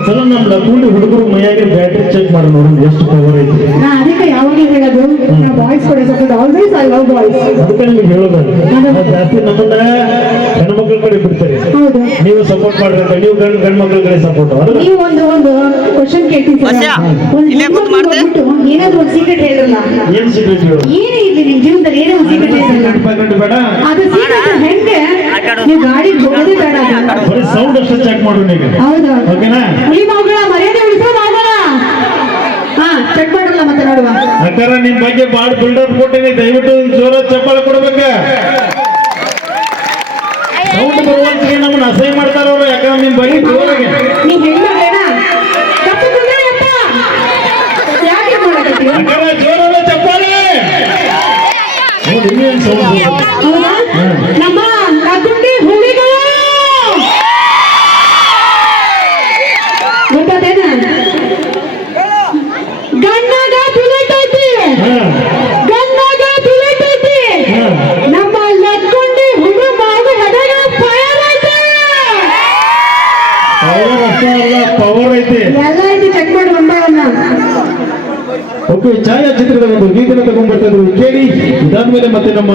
ಒಂದ್ಸಲ ನಮ್ಮ ಲಕ್ಕುಂಡಿ ಹುಡುಗರು ಮೈಯಾಗಿ ಬ್ಯಾಟ್ರಿ ಚೆಕ್ ಮಾಡಿ ನೋಡೋಣ ಎಷ್ಟು ಪವರ್ ಐತಿ. ನಾ ಅದಕ್ಕೆ ಯಾವಾಗಲೂ ಹೇಳೋದು ನಾ ಬಾಯ್ಸ್ ಕೂಡ support always I love boys. ಅದಕ್ಕೆ ನಿಮ್ಗೆ ಹೇಳೋದು ಜಾಸ್ತಿ ನಮ್ಮನ್ನ ಹೆಣ್ಮಕ್ಳ ಕಡೆ ಬಿಡ್ತಾರೆ. ಹೌದು, ನೀವು ಸಪೋರ್ಟ್ ಮಾಡ್ಬೇಕು, ನೀವು ಗಂಡ್ ಮಕ್ಳ ಕಡೆ ಸಪೋರ್ಟ್. ನೀವು ಒಂದು ಕ್ವಶನ್ ಕೇಳ್ತೀನಿ ಸರ್. ಏನಾದ್ರು ಒಂದು ಸೀಕ್ರೆಟ್ ಹೇಳಿರಲ್ಲ. ಏನ್ ಸೀಕ್ರೆಟ್ ಹೇಳು? ಏನೇ ಇರ್ಲಿ ನಿಮ್ ಜೀವನದಲ್ಲಿ ಏನೋ ಒಂದು ಸೀಕ್ರೆಟ್ ಹೇಳಿರಲ್ಲ. ಬೇಡ, ಅದು ಸೀಕ್ರೆಟ್ ಹೆಂಗೆ ನೀವು ಗಾಡಿ ಹೋಗೋದೇ ಬೇಡ. ಬರೀ ಸೌಂಡ್ ಅಷ್ಟೇ ಚೆಕ್ ಮಾಡು ನೀವು. ಹೌದಾ? ಓಕೆನಾ? ಈ ಮಗಳ ಮರ್ಯಾದೆ ಉಳಿಸೋ ಮಗಳ. ಹಾ, ಚೆಕ್ ಮಾಡಲ್ಲ ಮತ್ತೆ ನೋಡುವ. ಅಕ್ಕಾರ ನಿಮ್ ಬಗ್ಗೆ ಬಾಳ ಬಿಲ್ಡಪ್ ಕೊಟ್ಟಿನಿ, ದಯವಿಟ್ಟು ಜೋರ ಚಪ್ಪಾಳೆ ಕೊಡ್ಬೇಕ. ಸೌಂಡ್ ಬರುವಂತಿಗೆ ನಮ್ಮನ್ನ ಅಸಹ್ಯ ಮಾಡ್ತಾರ ಅವ್ರು. ಯಾಕಂದ್ರೆ ನಿಮ್ ಬಗ್ಗೆ ಜೋರಾಗೆ ನೀವ್ ಹೆಣ್ಮಗಳೇನ ಯಾಕೆ ಮಾಡಕತ್ತೀವಿ? ಅಕ್ಕಾರ ಜೋರಾದ ಚಪ್ಪಾಳೆ ನೋಡಿ. ಇನ್ನೇನ್ ಸೌಂಡ್ ಹೌದಾ? ನಮ್ಮ ಲಕ್ಕುಂಡಿ ಹುಲಿಗಳು ಗೊತ್ತದೇನ? ಗಣ್ಣಾಗ ಬುಲೆಟ್ ಐತಿ, ಗಣ್ಣಾಗ ಬುಲೆಟ್ ಐತಿ. ನಮ್ಮ ಲಕ್ಕುಂಡಿ ಹುಡು ಮಾಡು ಹಡಗ ಫೈರ್ ಐತಿ. ಪವರ್ ಅಷ್ಟೇ ಅಲ್ಲ, ಪವರ್ ಐತಿ, ಎಲ್ಲ ಐತಿ. ಚೆಕ್ ಮಾಡಿ ಬಂದವನ್ನ. ಓಕೆ, ಛಾಯಾಚಿತ್ರದ ಒಂದು ಗೀತೆನ ತಗೊಂಡ್ಬರ್ತಾ ಇದ್ರು, ಕೇಳಿ. ಇದಾದ್ಮೇಲೆ ಮತ್ತೆ ನಮ್ಮ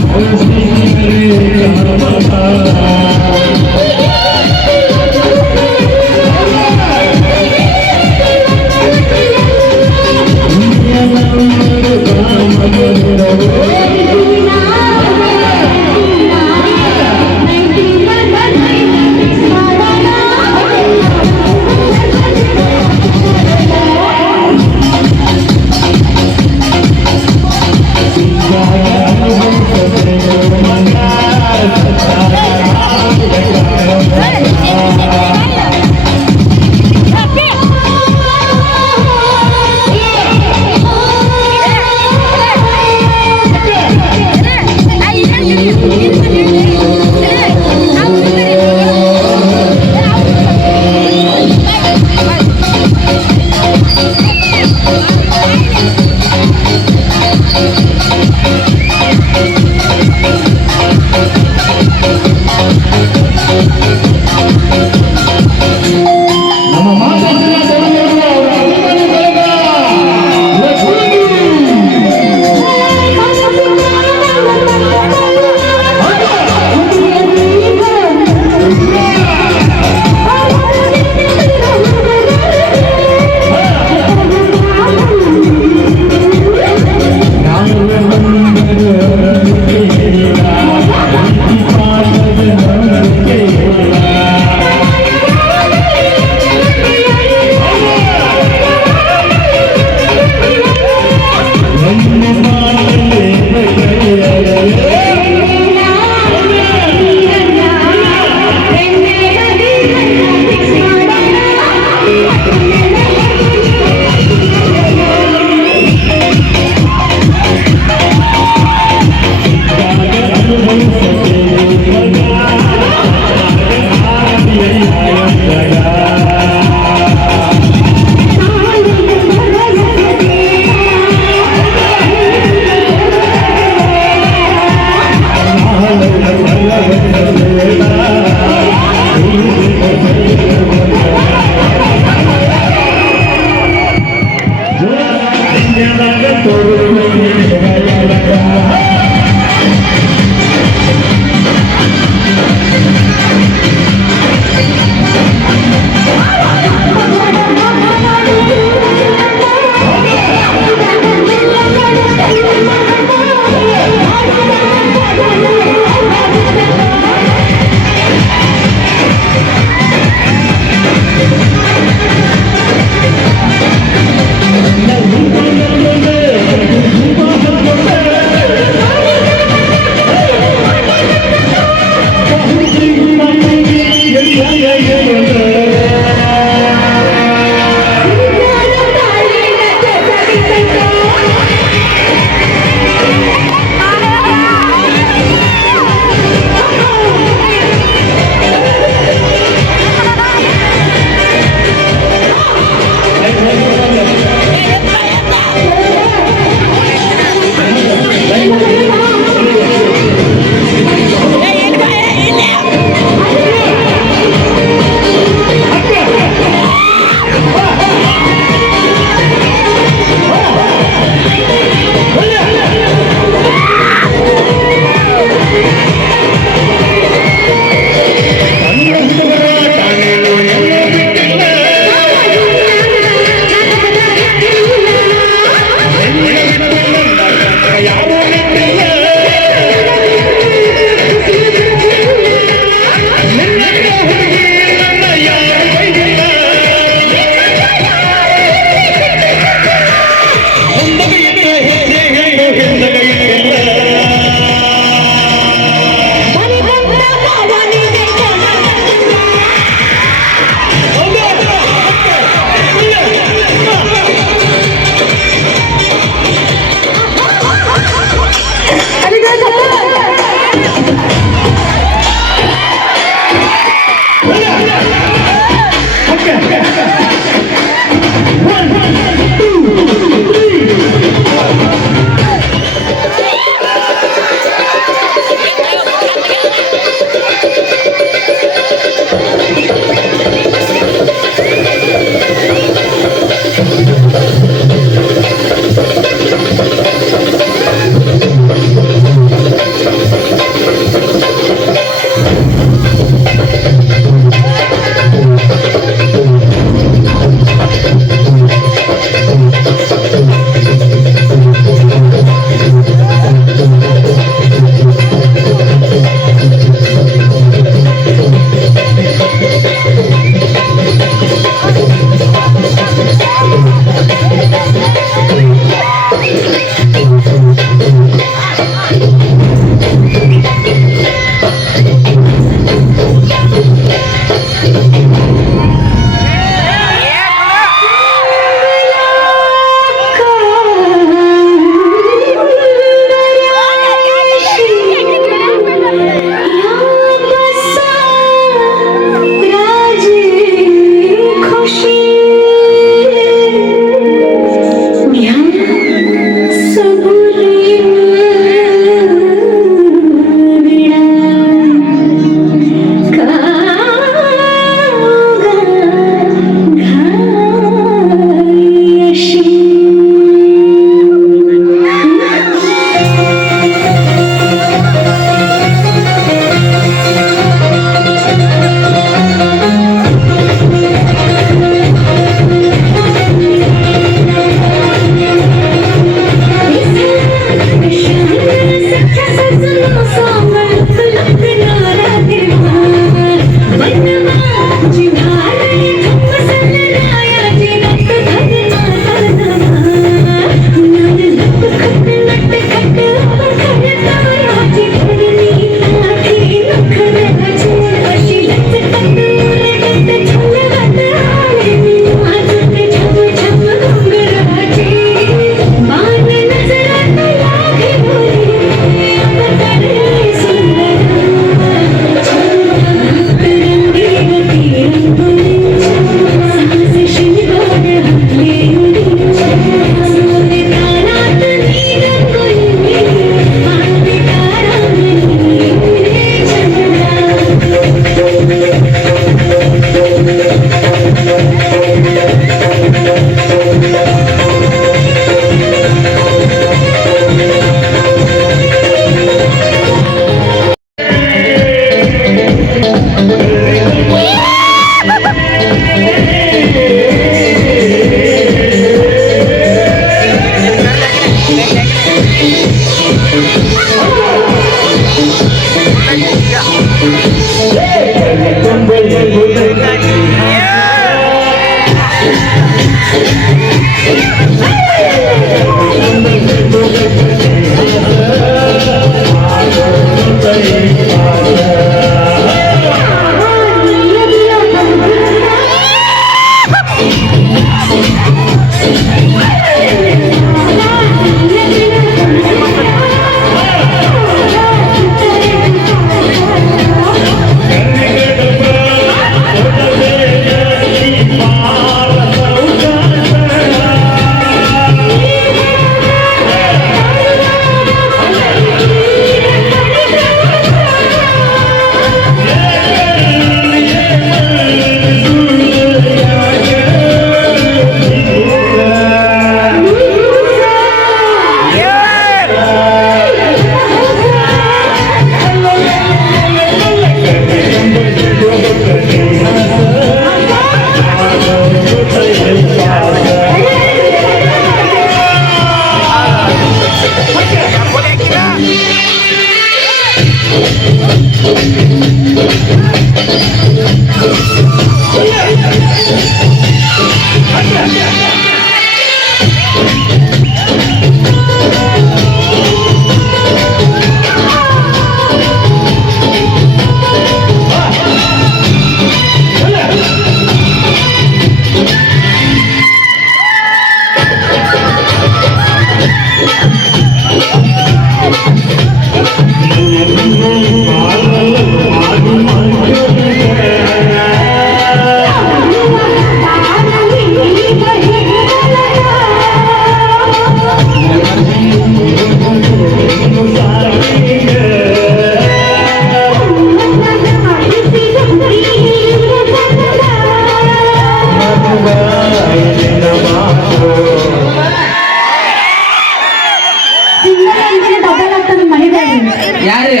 ಯಾರೇ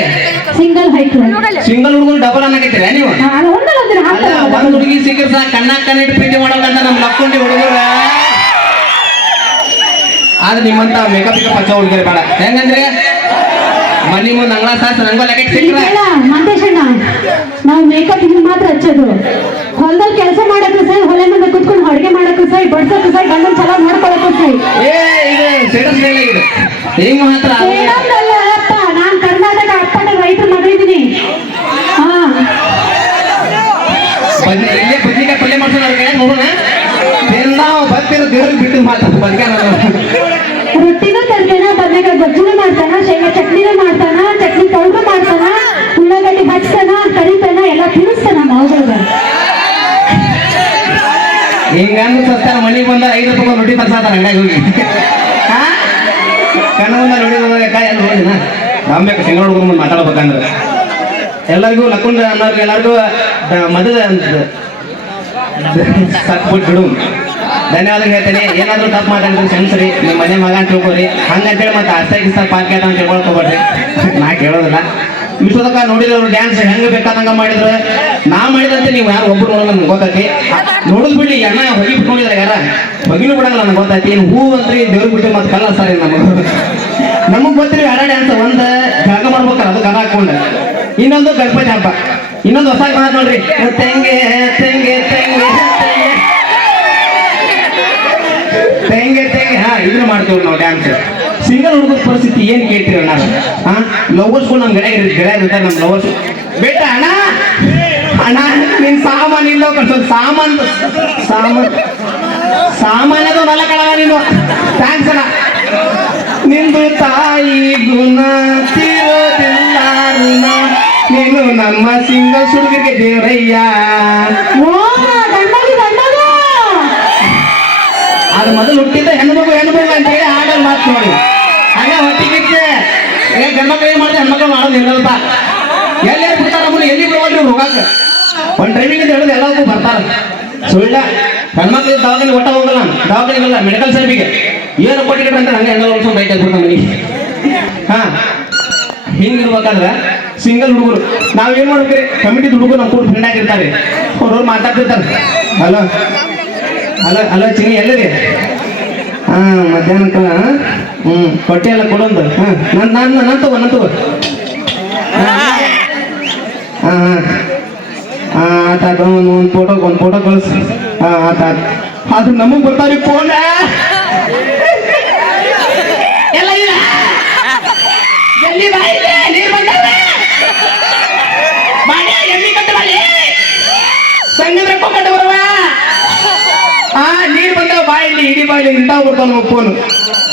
ಸಿಂಗಲ್ ಹೈಟ್ ಸಿಂಗಲ್ ಹುಡುಗರು ಡಬಲ್ ಅನ್ನಕೈತೀರ ನೀವು? ಅಲ್ಲ, ಒಂದ್ ಹುಡುಗಿ ಸಿಕ್ಕರ್ ಸಾ ಕಣ್ಣಾಗ ಕಣ್ಣಿಟ್ಟು ಪ್ರೀತಿ ಮಾಡೋಕಂತ ನಮ್ ಲಕ್ಕೊಂಡಿ ಹುಡುಗರ. ಆದ್ರೆ ನಿಮ್ಮಂತ ಮೇಕಪ್ ಗಿಕಪ್ ಹಚ್ಚ ಹುಡುಗರು ಬೇಡ. ಹೆಂಗಂದ್ರೆ ಮನಿ ಮುಂದೆ ಅಂಗಳ ಸಾಸ್ ರಂಗೋಲಿ ಸಿಕ್ಕ್ರ ಮಂತೇಶಣ್ಣ, ನಾವು ಮೇಕಪ್ ಇದು ಮಾತ್ರ ಹಚ್ಚೋದು. ಹೊಲದಲ್ಲಿ ಕೆಲಸ ಮಾಡಕ್ಕೂ ಸೈ, ಹೊಲ ಮುಂದೆ ಕುತ್ಕೊಂಡು ಅಡುಗೆ ಮಾಡಕ್ಕೂ ಸೈ, ಬಡ್ಸಕ್ಕೂ ಸೈ, ಗಂಡನ ಚೆನ್ನಾಗಿ ನೋಡ್ಕೊಳಕ್ಕೂ ಸೈ. ಇದು ಸ್ಟೇಟಸ್ ಮೇಲೆ ಇದೆ ಹಿಂಗ್ ಮಾತ್ರ. ಅಪ್ಪ, ನಾನ್ ಕರ್ನಾಟಕ ಅಪ್ಪಟ ರೈತರ ಮಗಳಿದ್ದೀನಿ. ಇಲ್ಲೇ ಬದ್ನಿಕಾಯಿ ಪಲ್ಯ ಮಾಡ್ಸೋಣ ನೋಡೋಣ. ನಾವು ಬರ್ತಿರೋ ದೇವ್ರಿಗೆ ಬಿಟ್ಟು ಮಾತಾಡ್ತು ರೊಟ್ಟಿನೂ ತರ್ತಾನ, ಬದನೆಕಾಯಿ ಗೊಜ್ಜುನೂ ಮಾಡ್ತಾನ, ಶೇಂಗಾ ಚಟ್ನಿನೂ ಮಾಡ್ತಾನ, ಚಟ್ನಿ ಪೌಡ್ರು ಮಾಡ್ತಾನ, ಉಳ್ಳಾಗಡ್ಡಿ ಹಚ್ತಾನ, ಕರಿತಾನ, ಎಲ್ಲ ತಿನ್ನಿಸ್ತಾನ ಮಗಳಿಗೆ. ಹಿಂಗಂದು ಸಸ್ತಾನ ಮನೆಗೆ ಬಂದ 5 ರೂಪಾಯಿ ರೊಟ್ಟಿ ತರ್ಸಾತಾನ ಅಂಗಡಿಗೆ ಹೋಗಿ. ಕಣ್ಣ ಬಂದ ನೋಡಿ ಬಂದಾಗ ಕಾಯಿ ಅಲ್ಲಿ ಹೋಗಿನ ರಾಮ್ಬೇಕು ಸಿಂಗಳ ಹುಡುಗರು ಮುಂದೆ ಮಾತಾಡ್ಬೇಕಂದ್ರೆ ಎಲ್ಲರಿಗೂ ಲಕ್ಕೊಂಡ ಅನ್ನೋರ್ಗೆ ಎಲ್ಲರಿಗೂ ಮದುವೆ ಅಂತ ಸತ್ಬಿಟ್ಟು ಬಿಡು. ಧನ್ಯವಾದ ಹೇಳ್ತೇನೆ. ಏನಾದ್ರು ತಪ್ಪು ಮಾತಾಡಿದ್ರೆ ಕ್ಷಮಿಸ್ರಿ, ನಿಮ್ಮ ಮನೆ ಮಗ ಅಂತ ತಿಳ್ಕೊರಿ. ಹಂಗಂತೇಳಿ ಮತ್ತೆ ಅರ್ಥ ಪಾರ್ಕ್ ಅಂತ ತಿಳ್ಕೊಳ್ಕೊಬೇಡ್ರಿ. ನಾ ಕೇಳೋದಿಲ್ಲ. ಇಷ್ಟೊತ್ತಕ ನೋಡಿದ್ರು ಡ್ಯಾನ್ಸ್ ಹೆಂಗೆ ಬೇಕಾದಂಗ ಮಾಡಿದ್ರೆ ನಾ ಮಾಡಿದಂತೆ ನೀವು ಯಾರು ಒಬ್ರು ನೋಡೋಣ ನನ್ಗೆ ಗೊತ್ತೈತಿ. ನೋಡಿದ್ ಬಿಡ್ಲಿ ಎಣ್ಣ ಹೊಗಿ ಬಿಟ್ಟು ನೋಡಿದ್ರೆ ಯಾರ ಹೊಗಿನೂ ಬಿಡಂಗಿಲ್ಲ ನನಗೆ ಗೊತ್ತೈತಿ. ಏನು ಹೂ ಅಂತ್ರಿ ದೇವ್ರ ಬಿಟ್ಟು ಮತ್ತೆ ಕಲ್ಲ ಸರ್ ನಮಗ್ ಗೊತ್ತಿರಿ ಹಡ ಡ್ಯಾನ್ಸ್. ಒಂದ್ ಜಾಗ ಮಾಡ್ಬೇಕಾರ ಅದು ಕದ ಹಾಕೊಂಡ. ಇನ್ನೊಂದು ಗಣಪತಿ ಹಬ್ಬ. ಇನ್ನೊಂದು ಹೊಸ ಮಾತು ನೋಡ್ರಿ, ತೆಂಗೆ ತೆಂಗೆ ತೆಂಗೆ ತೆಂಗೆ ತೆಂಗೆ. ಇದನ್ನ ಮಾಡ್ತೀವಿ ನಾವು ಡ್ಯಾನ್ಸ್. ಸಿಂಗಲ್ ಹುಡುಗರ ಪರಿಸ್ಥಿತಿ ಏನ್ ಕೇಳ್ತೀವಿ ನಾವು? ಲವರ್ಸ್ಗಳು ನಮ್ ಗೆಳೆಯ ಇರ್ತಾರೆ. ನಮ್ ಲವರ್ಸ್ ಬೇಟ ಅಣ್ಣ ಅಣ್ಣ ನಿನ್ ಸಾಮಾನ್ ಇಲ್ಲ ಸ್ವಲ್ಪ ಸಾಮಾನ್ಯದು ನಲ್ಲ ಕಳವ ನೀನು. ಥ್ಯಾಂಕ್ಸ್ ಅಣ್ಣ. ನಿಂದು ತಾಯಿ ಗುಣ ತಿರೋದಿಲ್ಲ ಋಣ, ನೀನು ನಮ್ಮ ಸಿಂಗಲ್ ಹುಡುಗರಿಗೆ ದೇವರಯ್ಯ. ಅದು ಮೊದಲು ಹುಟ್ಟಿದ್ದ ಹೆಣ್ಮಗು ಅಂತ ಹೇಳಿ ಆಡಲ್ ಮಾತು ನೋಡಿ. ಹಾಗೆ ಹೊಟ್ಟಿಗೆ ಗಂಡ್ಮಕ್ಳು ಏನ್ ಮಾಡಿದ್ರೆ ಹೆಣ್ಮಕ್ಳು ಮಾಡೋದು ಇರಲ್ಪ. ಎಲ್ಲೇ ಬಿಡ್ತಾರ ಎಲ್ಲಿ ಬಿಡೋಲ್ರಿ ಹೋಗಾಕ. ಒಂದು ಡ್ರೈವಿಂಗ್ ಅಂತ ಹೇಳಿದ್ರೆ ಎಲ್ಲರಿಗೂ ಬರ್ತಾರ. ಸುಳ್ಳ ಹೆಣ್ಮಕ್ಳು ದವಾಖಾನೆ ಒಟ್ಟ ಹೋಗಲ್ಲ, ದವಾಖಾನೆಗಲ್ಲ ಮೆಡಿಕಲ್ ಸರ್ವಿಗೆ ಏನು ಕೊಟ್ಟಿದ್ರೆ ಅಂತ ಹಂಗೆ ಹೆಣ್ಣ ಹೊಲ್ಸ್ಕೊಂಡು ರೈಟ್ ಆಗ್ಬಿಡ್ತಾನೆ ಮನೆಗೆ. ಹಿಂಗಿರ್ಬೇಕಾದ್ರೆ ಸಿಂಗಲ್ ಹುಡುಗರು ನಾವೇನ್ ಮಾಡ್ಬೇಕ್ರಿ? ಕಮಿಟಿ ಹುಡುಗರು ನಮ್ಮ ಕೂಡ ಫ್ರೆಂಡ್ ಆಗಿರ್ತಾರೆ. ಅವ್ರವ್ರು ಮಾತಾಡ್ತಿರ್ತಾರೆ. ಹಲೋ ಹಲೋ ಹಲೋ ಚಿನ್ನಿ ಎಲ್ಲಿದೆ? ಮಧ್ಯಾಹ್ನಕ್ಕ ಹೊಟ್ಟೆ ಎಲ್ಲ ಕೊಡೊಂದು. ನಾನು ತಗೋ ಆತಾತ ಒಂದು ಫೋಟೋ ಕಳಿಸ್ ಆತಾತ ಆದ್ರೆ ನಮಗ್ ಬರ್ತಾವ್ರಿ ಫೋನ್ ಎಲ್ಲ ಇಲ್ಲ ಜಲ್ದಿ ಬಾ ಇಲ್ಲಿ, ನೀರ್ ಬಂದಾವೆ ಬಾಡ್ಯ ಎಮ್ಮಿ ಕಟ್ಟ ಬಾಳಿ ಸಂಗದ ರೊಕ್ಕ ಕಟ್ಟ ಬರುವ ನೀರ್ ಬಂದಾವ ಬಾ ಇಲ್ಲಿ ಇಡೀ ಬಾಯಿಲಿ ಇಂತಾವ್ ಬರ್ತಾವ ನಮಗ್ ಫೋನ್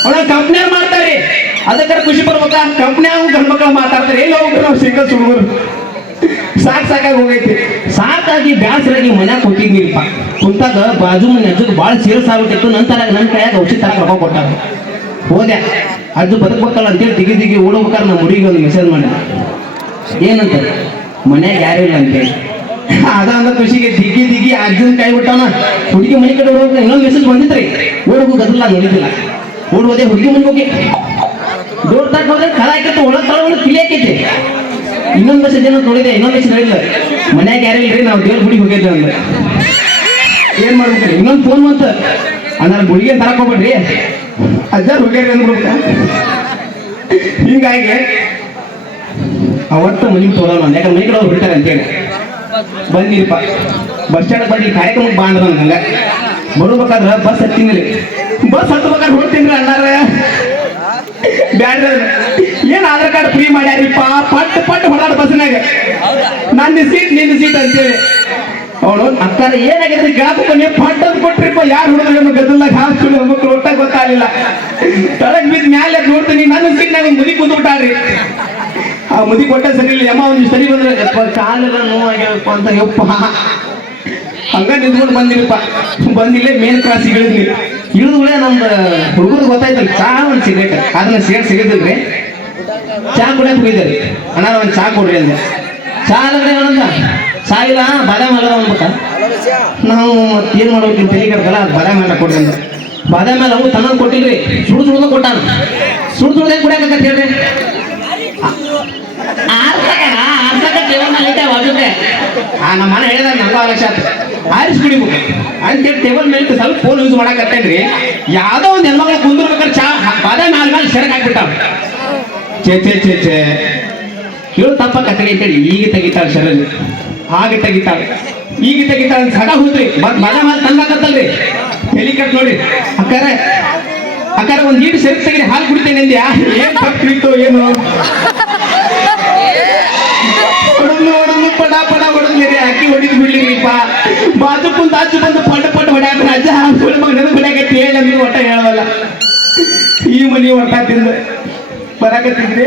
ಅವನ ಕಂಪ್ನಿಯವ್ರು ಮಾಡ್ತಾರೆ ಅದಕ್ಕೆ ಖುಷಿ ಬರ್ಬೇಕಾ ಕಂಪ್ನಿಯಾಗ ಗಂಡ್ ಮಕ್ಕಳು ಮಾತಾಡ್ತಾರೆ ಎಲ್ಲಿ ಹೋಗ್ರು ನಾವು ಸಿಂಗಲ್ ಸುಡುಗರು ಸಾಕಾಗಿ ಹೋಗೈತಿ ಸಾಕಾಗಿ ಬ್ಯಾಸರಾಗಿ ಮನ್ಯಾಗ ಕೊಟ್ಟಿದ್ನಿಪ್ಪ ಕುಂತಾಗ ಬಾಜು ಮನೆ ಅಜ್ಜಗೆ ಭಾಳ ಸೀರಿಯಸ್ ಆಗ್ಬಿಟ್ಟಿತ್ತು ನಂತರ ನನ್ನ ಕೈಯಾಗ ಔಷಧಿ ತಕ್ಕ ರೊಕ್ಕ ಕೊಟ್ಟಾರ ಹೋದೆ ಅಜ್ಜು ಬದುಕ್ಬೇಕಲ್ಲ ಅಂತೇಳಿ ದಿಗಿ ಓಡ್ಬೇಕಾದ್ರೆ ನಮ್ಮ ಹುಡುಗಿಗೆ ಒಂದು ಮೆಸೇಜ್ ಮಾಡಿದೆ ಏನಂತ ಮನ್ಯಾಗ ಯಾರು ಇಲ್ಲ ಅಂತೇಳಿ ಅದ ಅಂದ ಖುಷಿಗೆ ದಿಗಿ ಅಜ್ಜನ ಕೈ ಬಿಟ್ಟವನ ಹುಡುಗಿ ಮನೆ ಕಡೆ ಹೋಗ್ಬೇಕು ಇನ್ನೊಂದು ಮೆಸೇಜ್ ಬಂದಿತ್ರಿ ಓಡೋಗು ಗದಲ್ಲ ನೋಡಿದ್ದಿಲ್ಲ ಓಡುವುದೇ ಹುಡುಗಿ ಮನೆಗೆ ಹೋಗಿ ಡೋರ್ ತಾಕ್ ಹೋದ್ರೆ ಕಳ ಹಾಕಿತ್ತು ಒಳಗೆ ತಳ ಕಿಲಿ ಹಾಕೈತಿ ಇನ್ನೊಂದು ಮೆಸೇಜ್ ಏನೋ ನೋಡಿದೆ ಇನ್ನೊಂದು ಮೆಸೇಜ್ ಹೇಳಿಲ್ಲ ಮನ್ಯಾಗ ಯಾರು ಇಲ್ರಿ ನಾವು ದೇವ್ರ ಗುಡಿಗೆ ಹೋಗಿದ್ವಿ ಅಂದ್ರೆ ಏನ್ ಮಾಡ್ಬೇಕ್ರಿ ಇನ್ನೊಂದು ಫೋನ್ ಬಂತ ಅಂದ್ರೆ ಗುಡಿಗೆ ತರಕ್ ಹೋಗ್ಬೇಡ್ರಿ ಅಜ್ಜಾರ್ ಹೋಗ್ಯಾರ ಅಂದ್ಬಿಡ್ಬೇಕ ಹಿಂಗಾಗಿ ಅವತ್ತು ಮನೆಗೆ ತೋರೋಣ ಯಾಕಂದ್ರೆ ಮನೆ ಕಡೆ ಅವ್ರು ಬಿಡ್ತಾರೆ ಅಂತೇಳಿ ಬಂದಿರಪ್ಪ ಬಸ್ ಸ್ಟ್ಯಾಂಡ್ ಬಂದು ಕಾರ್ಯಕ್ರಮಕ್ಕೆ ಬಾ ಅಂದ್ರ ನಂಗೆ ಬರ್ಬೇಕಾದ್ರೆ ಬಸ್ ಹತ್ತಿನಿರಿ ಬಸ್ ಹತ್ಬೇಕಾದ್ರೆ ಹೊಡ್ತೀನಿ ಅಣ್ಣಾರ ಬ್ಯಾಡ್ರ ಏನ್ ಆಧಾರ್ ಕಾರ್ಡ್ ಫ್ರೀ ಮಾಡ್ಯಾರಿಪ್ಪ ಪಟ್ಟು ಹೊಡಾಡ ಬಸ್ನಾಗ ನನ್ನ ಸೀಟ್ ಅಂತೇಳಿ ಅವಳು ಅಕ್ಕಾರ ಏನಾಗಿದ್ರೆ ಗಾಪಕ್ಕೆ ಪಟ್ಟದ್ ಕೊಟ್ರಿಪ್ಪ ಯಾರು ಹುಡುಗರು ಗದ್ದಲ್ದಾಗ ಹಾಸ್ಟೆಲ್ ಮಕ್ಕಳು ಒಟ್ಟಾಗ ಗೊತ್ತಾಗಲಿಲ್ಲ ತಳಗ್ ಬಿದ್ದ ಮ್ಯಾಲೆ ನೋಡ್ತೀನಿ ನನ್ನ ಸೀಟ್ನಾಗ ಒಂದು ಮುದಿ ಕುಂದ್ಬಿಟ್ಟಾಡ್ರಿ ಆ ಮುದಿ ಕೊಟ್ಟ ಸರಿ ಇಲ್ಲ ಯಮ್ಮ ಒಂದು ಸರಿ ಬಂದ್ರೆ ಕಾಲೆಲ್ಲ ನೋವಾಗ್ಯಪ್ಪ ಅಂತ ಯಪ್ಪ ಹಂಗ ನಿಂತ್ಕೊಂಡು ಬಂದಿರಪ್ಪ ಬಂದಿಲ್ಲೇ ಮೇನ್ ಕ್ರಾಸ್ ಇಳಿದ್ಗಳೇ ನಮ್ದು ಹುಡುಗರು ಗೊತ್ತಾಯ್ತಲ್ಲ ಚಾ ಒಂದು ಸಿಗರೇಟ್ ಅದನ್ನ ಸಿಗದಿಲ್ರಿ ಚಾ ಕುಡಿಯಕ್ ಹೋಗಿದ್ದೀರಿ ಅಣ್ಣ ಒಂದು ಚಾ ಕೊಡ್ರಿ ಅಂದೆ ಚಾ ಅಲ್ಲದ್ರೆ ಏನಂದ ಚಾ ಇಲ್ಲ ಬಾದಾಮಿ ಅಲ್ಲ ಅಂದ್ಬಿಟ್ಟ ನಾವು ಮತ್ತೆ ಏನ್ ಮಾಡ್ಬೇಕು ತಲೆ ಕಡ್ದಲ್ಲ ಅದು ಬಾದಾಮಿ ಅಲ್ಲ ಕೊಡ್ರಿ ಅಂದ ಬಾದಾಮಿ ಅಲ್ಲ ಅವು ತನ್ನ ಕೊಟ್ಟಿಲ್ರಿ ಸುಡ್ದು ಕೊಟ್ಟಾನ ಸುಡ್ದೇ ಕುಡಿಯಕತ್ತ ಹೇಳ್ರಿ ನಮ್ಮ ಮನೆ ಹೇಳಿದ 4 ಲಕ್ಷ ಆರಿಸ್ ಕುಡಿಬೇಕು ಅಂತೇಳಿ ಟೇಬಲ್ ಮೇಲೆ ಸ್ವಲ್ಪ ಫೋನ್ ಯೂಸ್ ಮಾಡಕತ್ತೇನ್ರಿ ಯಾವ್ದೋ ಒಂದು ಹೆಣ್ಮಕ್ಳು ಕುಂದಿರ್ಬೇಕಾದ್ರೆ ಚಾ ಬಾದಾಮಿ ಹಾಲ್ ಮೇಲೆ ಸೆರಗ್ ಹಾಕ್ಬಿಟ್ಟಾವ ಚೇ ಕೇಳು ತಪ್ಪ ಕತ್ತರಿ ಅಂತೇಳಿ ಈಗ ತೆಗಿತಾಳ ಶರಲ್ ಹಾಗೆ ತೆಗಿತಾಳ ಈಗ ತೆಗಿತಾಳ ಸಡ ಹೋದ್ರಿ ಮತ್ ಬಾದಾಮಿ ಹಾಲ್ ತಂದಾಕತ್ತಲ್ರಿ ಹೆಲಿಕಾಪ್ಟರ್ ನೋಡಿ ಅಕ್ಕಾರ ಒಂದ್ ಈಟು ಸೆರಗ್ ತೆಗಿರಿ ಹಾಲು ಕುಡಿತೇನೆ ಅಂದ್ಯಾ ಏನ್ ತಪ್ಪಿತ್ತು ಏನು ಹೊಡೆದು ಪಡ ಹೊಡೆದ್ರಿ ಅಕ್ಕಿ ಹೊಡಿದ್ ಬಿಡ್ಲಿರಿಪ್ಪ ಬಾಜು ಕುಂತ ಅಜ್ಜು ಬಂದು ಪಟ್ಟ ಹೊಡ್ಯಾಕ್ರೆ ಅಜ್ಜ ಹಾಸ್ಪಿಟಲ್ ಮಗನ ಹೊಡ್ಯಾಕತ್ತಿ ಹೇಳಿ ಅಂದ್ರೆ ಒಟ್ಟ ಹೇಳವಲ್ಲ ಈ ಮನಿ ಒಟ್ಟ ತಿಂದ ಬರಾಕತ್ತಿದ್ರಿ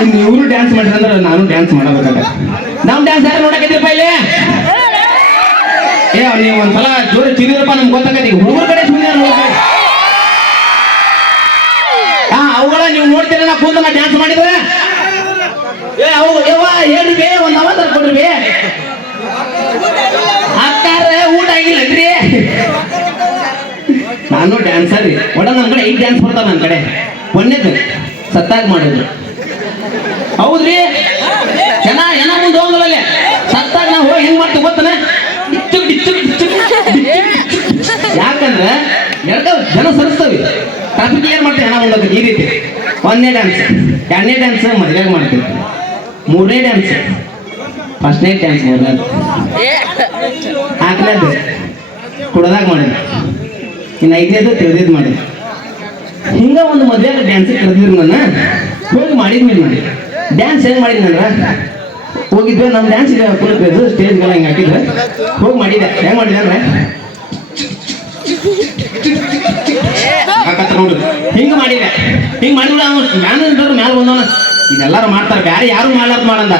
ಇನ್ನು ಇವರು ಡ್ಯಾನ್ಸ್ ಮಾಡಿದ್ರೆ ನಾನು ಡ್ಯಾನ್ಸ್ ಮಾಡಬೇಕಾಗ ನಾವು ಡ್ಯಾನ್ಸ್ ಯಾರು ನೋಡಕತ್ತಿರಪ್ಪ ಇಲ್ಲಿ ನೀವು ಒಂದ್ಸಲ ಜೋರ ಚಿರಿದ್ರಪ್ಪ ನಮ್ಗೆ ಗೊತ್ತಾಗತ್ತೆ ಹುಡುಗರ ಕಡೆ ಸುಮ್ಮನೆ ನೋಡ್ತಾರೆ ಅವುಗಳ ನೀವು ನೋಡ್ತೀರ ನಾ ಕೂತ ನಾ ಡ್ಯಾನ್ಸ್ ಮಾಡಿದ್ರೆ ಹೇಳ್ರಿ ಒಂದ್ ಅವತಾರ ಕೊಡ್ರಿ ಅಕ್ಕಾರೆ ಊಟ ಆಗಿಲ್ಲನ್ರಿ ನಾನು ಡ್ಯಾನ್ಸರ್ ರೀ ಒಡ ನಮ್ ಕಡೆ 5 ಡ್ಯಾನ್ಸ್ ಬರ್ತಾವ ನನ್ನ ಕಡೆ ಒಂದೇದು ಸತ್ತಾಗ ಮಾಡಿದ್ರು ಹೌದ್ರಿ ಜನ ಮುಂದೆ ಹೋಗಲ್ಲ ಸತ್ತಾಗ ನಾವು ಹೋಗಿ ಹೆಂಗ್ ಮಾಡ್ತೀವಿ ಗೊತ್ತನ ಯಾಕಂದ್ರೆ ಜನ ಸರಿಸ್ತವಿ ಟ್ರಾಫಿಕ್ ಏನ್ ಮಾಡ್ತೀವಿ ಹಣ ಮುಂದೆ ಈ ರೀತಿ 1ನೇ ಡ್ಯಾನ್ಸ್ 2ನೇ ಡ್ಯಾನ್ಸ್ ಮದುವೆಗೆ ಮಾಡ್ತೀವಿ 3ನೇ ಡ್ಯಾನ್ಸ್ ಫಸ್ಟ್ನೇ ಡ್ಯಾನ್ಸ್ ಮದುವೆ 4ನೇದು ಕುಡದಾಗ ಮಾಡಿದ್ವಿ ಇನ್ನು 5ನೇದು ತಿಳಿದಿದ್ದು ಮಾಡಿ ಹಿಂಗ ಒಂದು ಮದುವೆಗೆ ಡ್ಯಾನ್ಸ್ ಕರೆದಿದ್ರು ನನ್ನ ಹೋಗಿ ಮಾಡಿದ್ವಿ ನಾನು ಡ್ಯಾನ್ಸ್ ಹೆಂಗ್ ಮಾಡಿದ್ನಂದ್ರ ಹೋಗಿದ್ವಿ ನಮ್ಮ ಡ್ಯಾನ್ಸ್ ಇದೆ ಫುಲ್ ಕ್ರೇಜ್ ಸ್ಟೇಜ್ಗೆಲ್ಲ ಹಿಂಗೆ ಹಾಕಿದ್ರೆ ಹೋಗಿ ಮಾಡಿದ್ದೆ ಹೆಂಗ್ ಮಾಡಿದೆ ಅಂದ್ರೆ ನೋಡ್ರಿ ಹಿಂಗ ಮಾಡಿದೆ ಹಿಂಗ್ ಮಾಡಿದ್ರೆ ಅವ್ನು ಮ್ಯಾನೇಜರ್ ಮ್ಯಾಲ ಬಂದವನ ಇದೆಲ್ಲಾರು ಮಾಡ್ತಾರೆ ಬ್ಯಾರೆ ಯಾರು ಮಾಡಂದ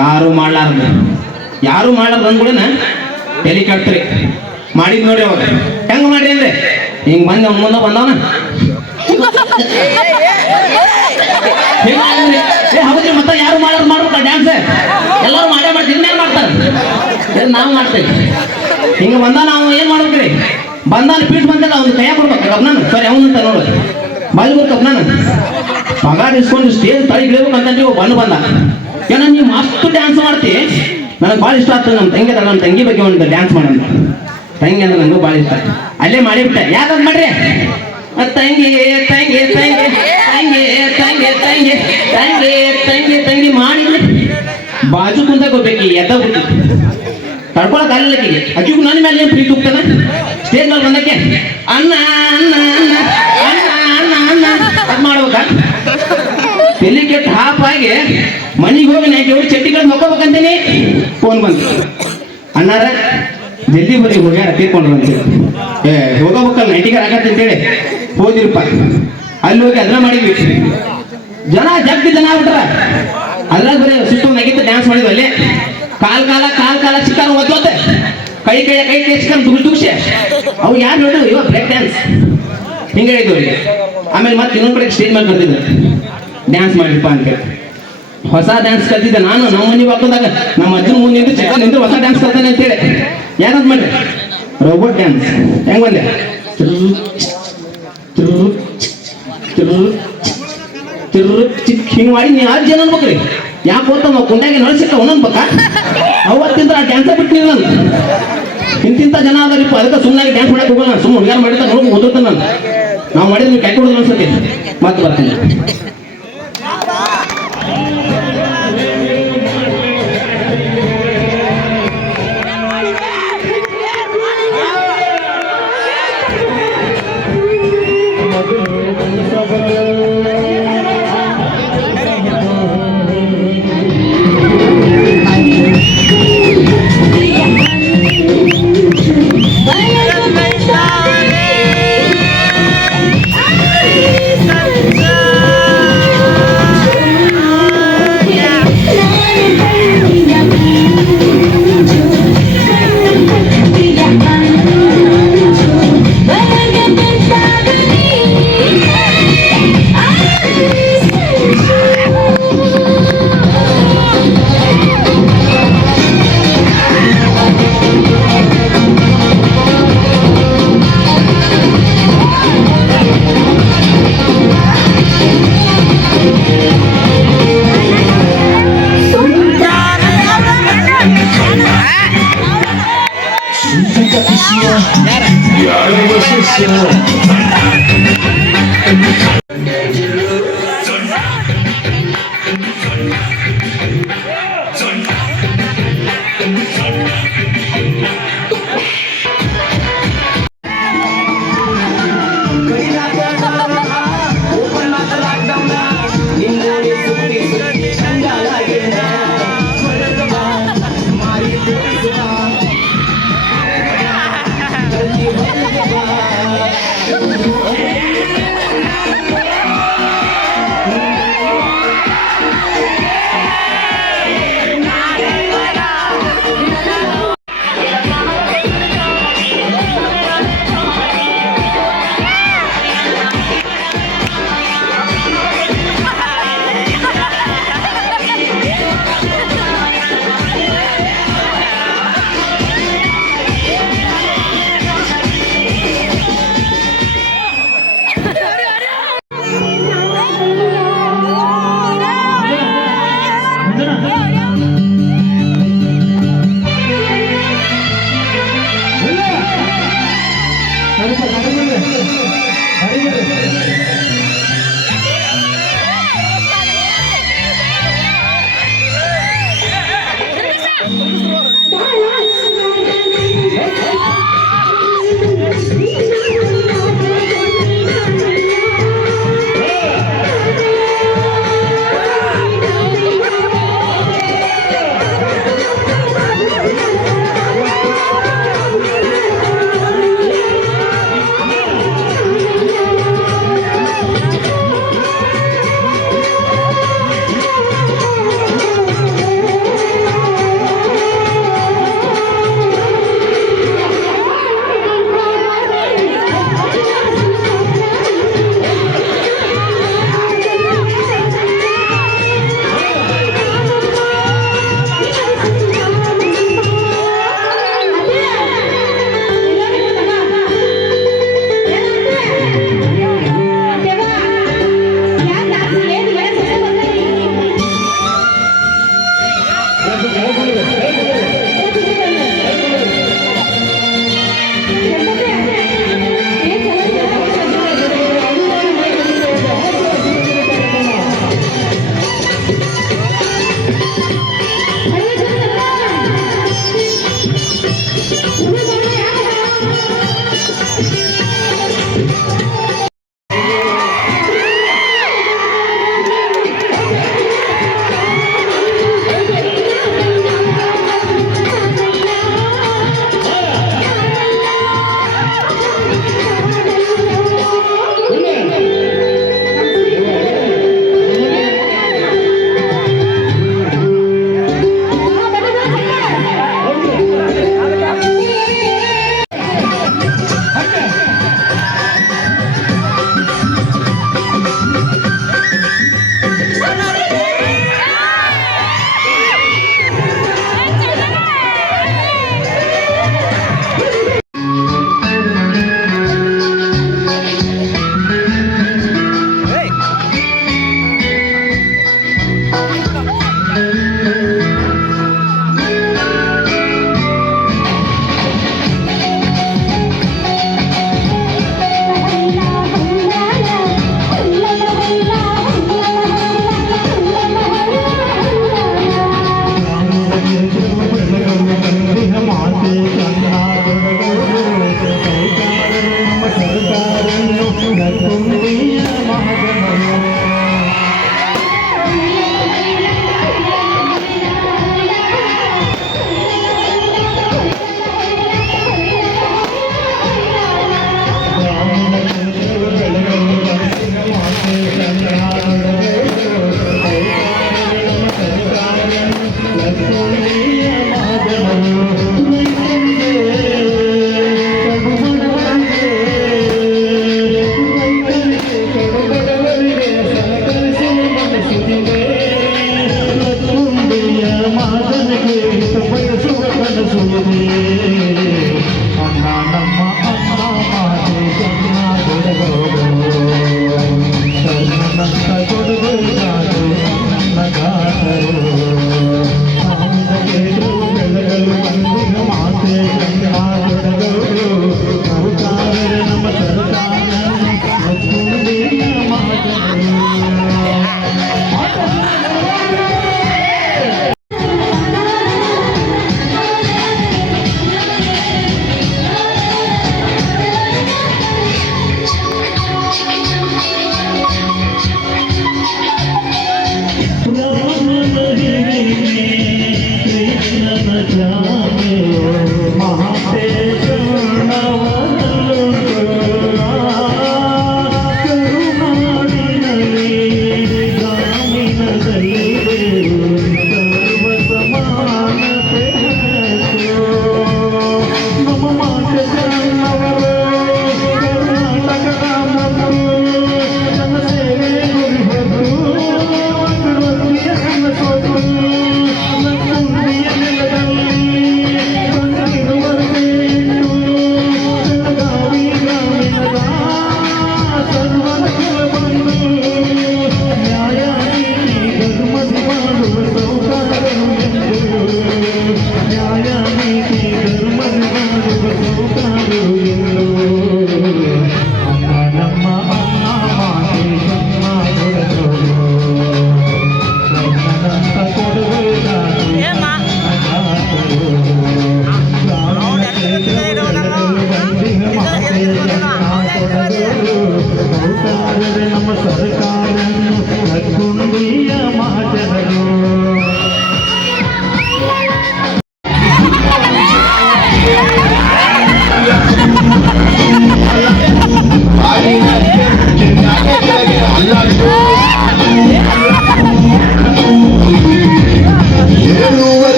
ಯಾರು ಮಾಡ್ಲಾರ್ದು ಅಂದ್ಬಿಡನ ತಲೆ ಕಟ್ತ್ರಿ ಮಾಡಿದ್ ನೋಡಿ ಅವಾಗ ಹೆಂಗ ಮಾಡ್ರಿ ಅಂದ್ರೆ ಹಿಂಗ್ ಬಂದ ಮುಂದೆ ಬಂದವನ ಹೌದ್ರಿ ಮತ್ತೆ ಯಾರು ಮಾಡ್ಬೇಕ ಡ್ಯಾನ್ಸ್ ಎಲ್ಲರೂ ಮಾಡ್ತೀವಿ ಮಾಡ್ತಾರೆ ನಾವು ಮಾಡ್ತೇವೆ ಹಿಂಗ ಬಂದ ನಾವು ಏನ್ ಮಾಡ್ಬೇಕ್ರಿ ಬಂದಾನ ಪೀಠ ಬಂದಲ್ಲ ಅವ್ನು ಕೈಯ ಕೊಡ್ಬೇಕು ಕಬ್ನಾನ ಸರಿ ಅವನಂತ ನೋಡು ಬಾಲಿಗೆ ಕಬ್ನಾನ ಪಗಾರ ಇಸ್ಕೊಂಡು ಸ್ಟೇಜ್ ತಳಿ ಇಳಿಬೇಕು ಅಂತ ನೀವು ಬಂದ ಏನ ನೀವು ಮಸ್ತ್ ಡ್ಯಾನ್ಸ್ ಮಾಡ್ತಿ ನನಗೆ ಭಾಳ ಇಷ್ಟ ಆಗ್ತದೆ ನಮ್ಮ ತಂಗಿ ಬಗ್ಗೆ ಒಂದು ಡ್ಯಾನ್ಸ್ ಮಾಡೋಣ ತಂಗಿ ಅಂದ್ರೆ ನನಗೂ ಭಾಳ ಇಷ್ಟ ಅಲ್ಲೇ ಮಾಡಿಬಿಟ್ಟೆ ಯಾಕಂತ ಮಾಡ್ರಿ ತಂಗಿ ತಂಗಿ ತಂಗಿ ತಂಗಿ ತಂಗಿ ತಂಗಿ ತಂಗಿ ತಂಗಿ ತಂಗಿ ಮಾಡಿದ್ರೆ ಬಾಜು ಕುಂತಾಗ ಹೋಗ್ಬೇಕು ಎದ್ದ ಬಿಟ್ಟು ತಡ್ಕೊಳಕ್ ಆಗಲಿಕ್ಕೆ ಅಕ್ಕಿಗೂ ನನ್ನ ಮೇಲೆ ಏನು ಪ್ರೀತಿ ಹೋಗ್ತಾನ ಸ್ಟೇಜ್ ಮೇಲೆ ಬಂದಕ್ಕೆ ಅನ್ನ ಅನ್ನ ಅನ್ನ ಅನ್ನ ಅನ್ನ ಅನ್ನ ಅದ್ ಮಾಡ್ಬೇಕಾ ತಲೆ ಕೆಟ್ಟ ಹಾಪ್ ಆಗಿ ಮನೆಗೆ ಹೋಗಿ ನಾಲ್ಕು ಹೋಗಿ ಚಟ್ಟಿಗಳು ಮಕ್ಕೋಬೇಕಂತೇನೆ ಫೋನ್ ಬಂತು ಅಣ್ಣಾರ ಜಲ್ದಿ ಬರೀ ಹೋಗ್ಯಾರ ತೀರ್ಕೊಂಡ್ರು ಅಂತೇಳಿ ಹೋಗಬೇಕಲ್ಲ ನೈಟಿಗಾರ ಆಗತ್ತೆ ಅಂತೇಳಿ ಹೋದಿರಪ್ಪ ಅಲ್ಲಿ ಹೋಗಿ ಅದ್ರ ಮಾಡಿದ್ವಿ ಜನ ಜಗ್ಗಿ ಜನ ಆಗ್ಬಿಟ್ರ ಅದ್ರಾಗ ಬರೀ ಸುಟ್ಟು ನಗಿತ ಡ್ಯಾನ್ಸ್ ಮಾಡಿದ್ವಿ ಅಲ್ಲಿ ಕಾಲ್ ಕಾಲ ಚಿಕ್ಕನ ಒತ್ತೋತೆ ಕೈ ಚಿಕ್ಕನ ದುಗ್ಸೆ ಅವು ಯಾರು ನೋಡಿದ್ರು ಇವಾಗ ಬ್ರೇಕ್ ಡ್ಯಾನ್ಸ್ ಹಿಂಗೆ ಹೇಳಿದ್ವಿ ಅವ್ರಿಗೆ ಆಮೇಲೆ ಮತ್ತೆ ಇನ್ನೊಂದು ಕಡೆ ಸ್ಟೇಜ್ ಮೇಲೆ ಕರೆದಿದ್ದೆ ಡ್ಯಾನ್ಸ್ ಮಾಡಿರಪ್ಪ ಅಂತೇಳಿ ಹೊಸ ಡ್ಯಾನ್ಸ್ ಕಲ್ತಿದ್ದೆ ನಾನು ನಮ್ಮ ಮನೆ ಬಾಕೊಂಡಾಗ ನಮ್ಮ ಅಜ್ಜನ ಮುಂದೆ ನಿಂತು ಚಿಕ್ಕ ನಿಂತು ಹೊಸ ಡ್ಯಾನ್ಸ್ ಕಲ್ತಾನೆ ಅಂತೇಳಿ ಯಾಕಂತ ಮಾಡಿ ರೋಬೋಟ್ ಡ್ಯಾನ್ಸ್ ಹೆಂಗ್ ಬಂದೆ ಹಿಂಗ್ ಮಾಡಿ ನೀವು ಆರು ಜನ ಅನ್ಬೇಕ್ರಿ ಯಾಕೆ ಹೋಗ್ತಾ ನಾವು ಕುಂಡಾಗೆ ನಡ್ಸಿಟ್ಟ ಒಂದೊಂದ್ಬೇಕ ಅವತ್ತಿಂದ ಆ ಡ್ಯಾನ್ಸ ಬಿಟ್ಟಿಲ್ಲ ನಾನು ಇಂತಿಂತ ಜನ ಅದರಿಪ್ಪ ಅದಕ್ಕೆ ಸುಮ್ಮನೆ ಡ್ಯಾನ್ಸ್ ಮಾಡಕ್ಕೆ ಹೋಗಲ್ಲ ಸುಮ್ಮನೆ ಹುಡುಗಾರ ಮಾಡಿದ ನೋಡ್ಕೊಂಡು ಓದಿರ್ತಾನೆ ನಾನು ನಾವು ಮಾಡಿದ್ರೆ ನೀವು ಕೈ ಕೊಡೋದು ಅನ್ಸತ್ತೆ ಮತ್ತೆ ಬರ್ತೀನಿ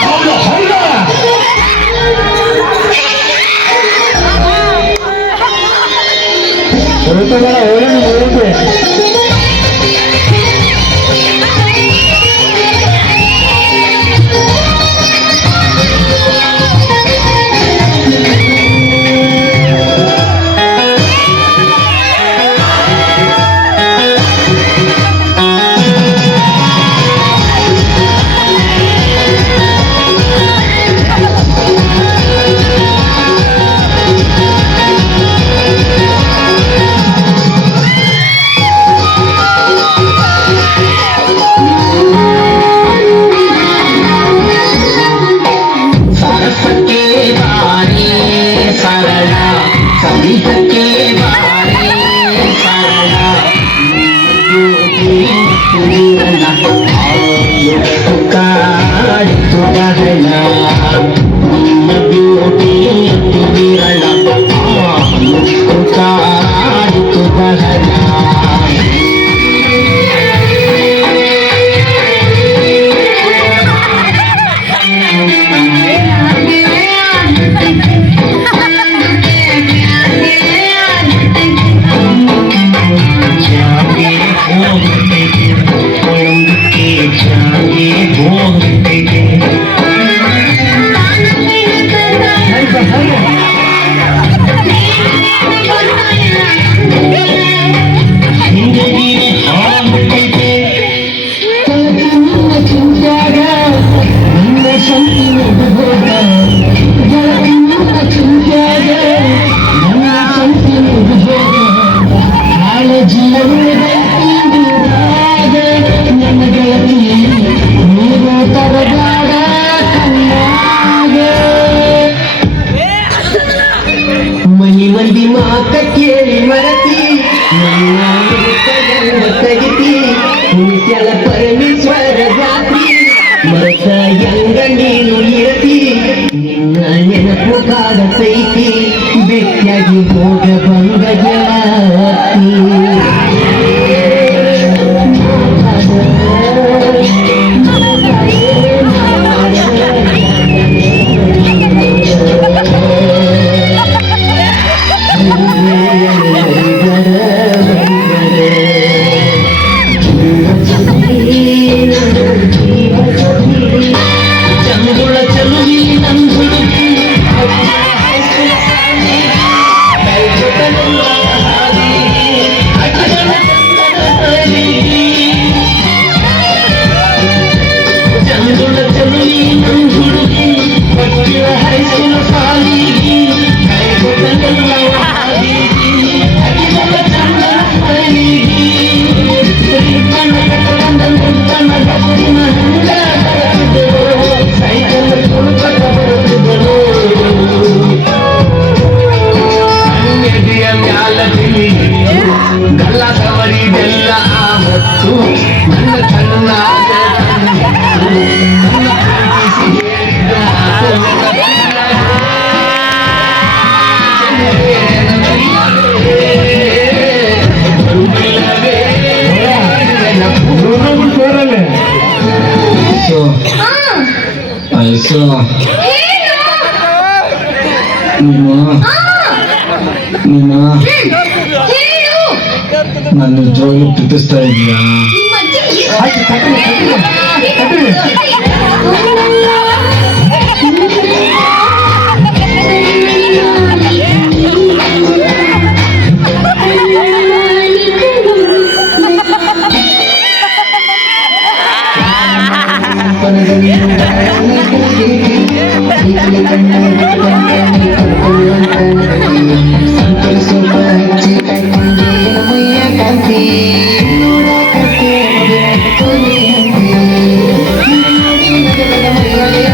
ಹೌದು ಹೌದು ಋತುಗಳ ಓಡಾಡಿ ಬರುತ್ತೆ. ಮಂದಿ ಮಾತ ಕೇಳಿ ಮರತಿ ನನ್ನ ತೆಗಿತಿ ಹುಣ್ಸ್ಯಾಲ ಪರಮೇಶ್ವರ ಜಾತಿ ಮರತ ಹೆಂಗ ನೀನು ಇರತಿ ನಿನ್ನ ನೆನಪು ಕಾಡತೈತಿ ಬೆಟ್ಟಾಗಿ ಹೋಗ ಬಂದ ಗೆಳತಿ ನೀನು ನನ್ನ ನಿಜವಾಗ್ಲೂ ಪ್ರೀತಿಸ್ತಾ ಇದೀಯಾ? Thank you.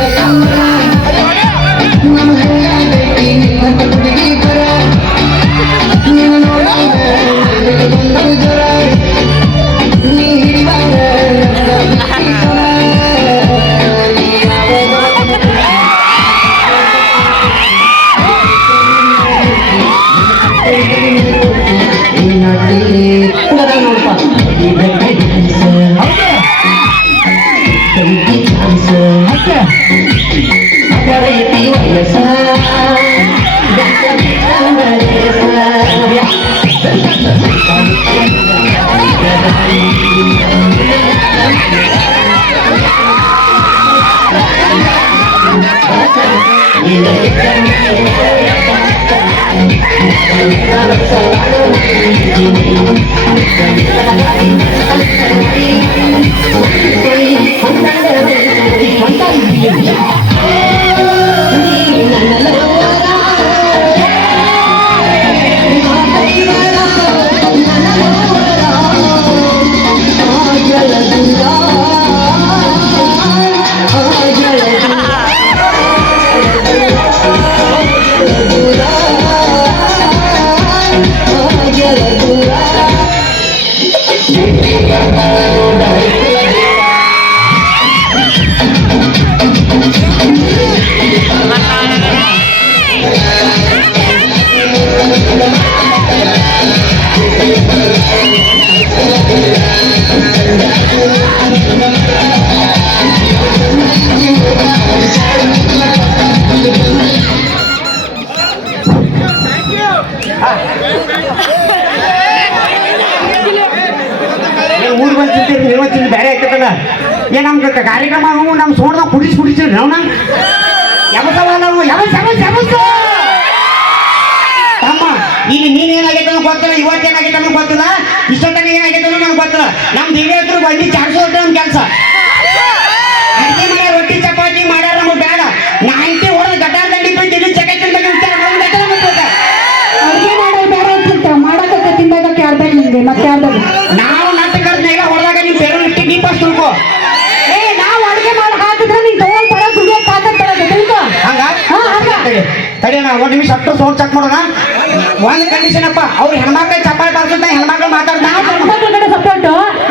ಊರ್ ಬಂದು ತಿಂತೀರಿ ನೀವು ತಿಂದು ಬೇರೆ ಆಗ್ತದಲ್ಲ ಏ ನಮ್ಗೆ ಕಾರ್ಯಕ್ರಮ ನಮ್ಮ ಸೋಣದಾಗ ಕುಡಿಸ್ರಿ ನಾವು ಯಾವತ್ತವ ನಾವು ತಮ್ಮ ಈಗ ನೀನೇನಾಗೈತೆ ಅನ್ನೋ ಗೊತ್ತಿಲ್ಲ ಇವತ್ತೇನಾಗೈತೆ ಅನ್ನೋ ಗೊತ್ತಿಲ್ಲ ಇಷ್ಟೊತ್ತಾಗ ಏನಾಗೈತೆ ಅನ್ನೋ ನನಗೆ ಗೊತ್ತಿಲ್ಲ ನಮ್ಮ ದಿವ್ಯದ್ರು ಬಂದು ಚಾರ್ಸೋ ನಮ್ಮ ಕೆಲಸ ಅಡುಗೆ ಮಾಡ್ಯಾರ ರೊಟ್ಟಿ ಚಪಾತಿ ಮಾಡ್ಯಾರ ನಮಗೆ ಬೇಡ ನಾಂಟಿ ಹೊಡೆದು ಗಟಾರ ದಂಡಿ ಬಂದು ಚಕತ್ತಿನ ಬಗ್ಗೆ ಅಡುಗೆ ಮಾಡೋದು ಬೇರೆ ಅಂತಿರ್ತ ಮಾಡಕ್ಕೆ ತಿಂದಾಗ ಕ್ಯಾರ್ಬೇಕು ನಿಮ್ಗೆ ಮತ್ತೆ ಯಾರ್ದಾಗ ನಾವು ನಾಟಕರ್ನೆಲ್ಲ ಹೊಡೆದಾಗ ನೀವು ಬೇರೆ ಇಟ್ಟು ದೀಪ ತಿಳ್ಕೊ ಏ ನಾವು ಅಡುಗೆ ಮಾಡಿ ಹಾಕಿದ್ರೆ ನೀನ್ ತಗೊಂಡ್ ಬರೋ ದುಡಿಯೋ ತಾಕತ್ ಬರೋದು ತಿಳ್ಕೊ ಹಂಗ ಹಾ ಹಂಗ ತಡಿ ನಾ ಒಂದು ನಿಮಿಷ ಅಷ್ಟು ಸೌಂಡ್ ಚೆಕ್ ಮಾಡೋಣ ಒಂದು ಕಂಡೀಷನ್ ಅಪ್ಪ ಅವ್ರು ಹೆಣ್ಮಕ್ಳು ಚಪ್ಪಾಳೆ ಬಾರ್ಸುತ್ತ ಹೆಣ್ಮಕ್ಳು ಮಾತಾಡ್ತಾ ನಾವು ಹೆಣ್ಮಕ್ಳ ಕಡೆ ಸಪೋರ್ಟ್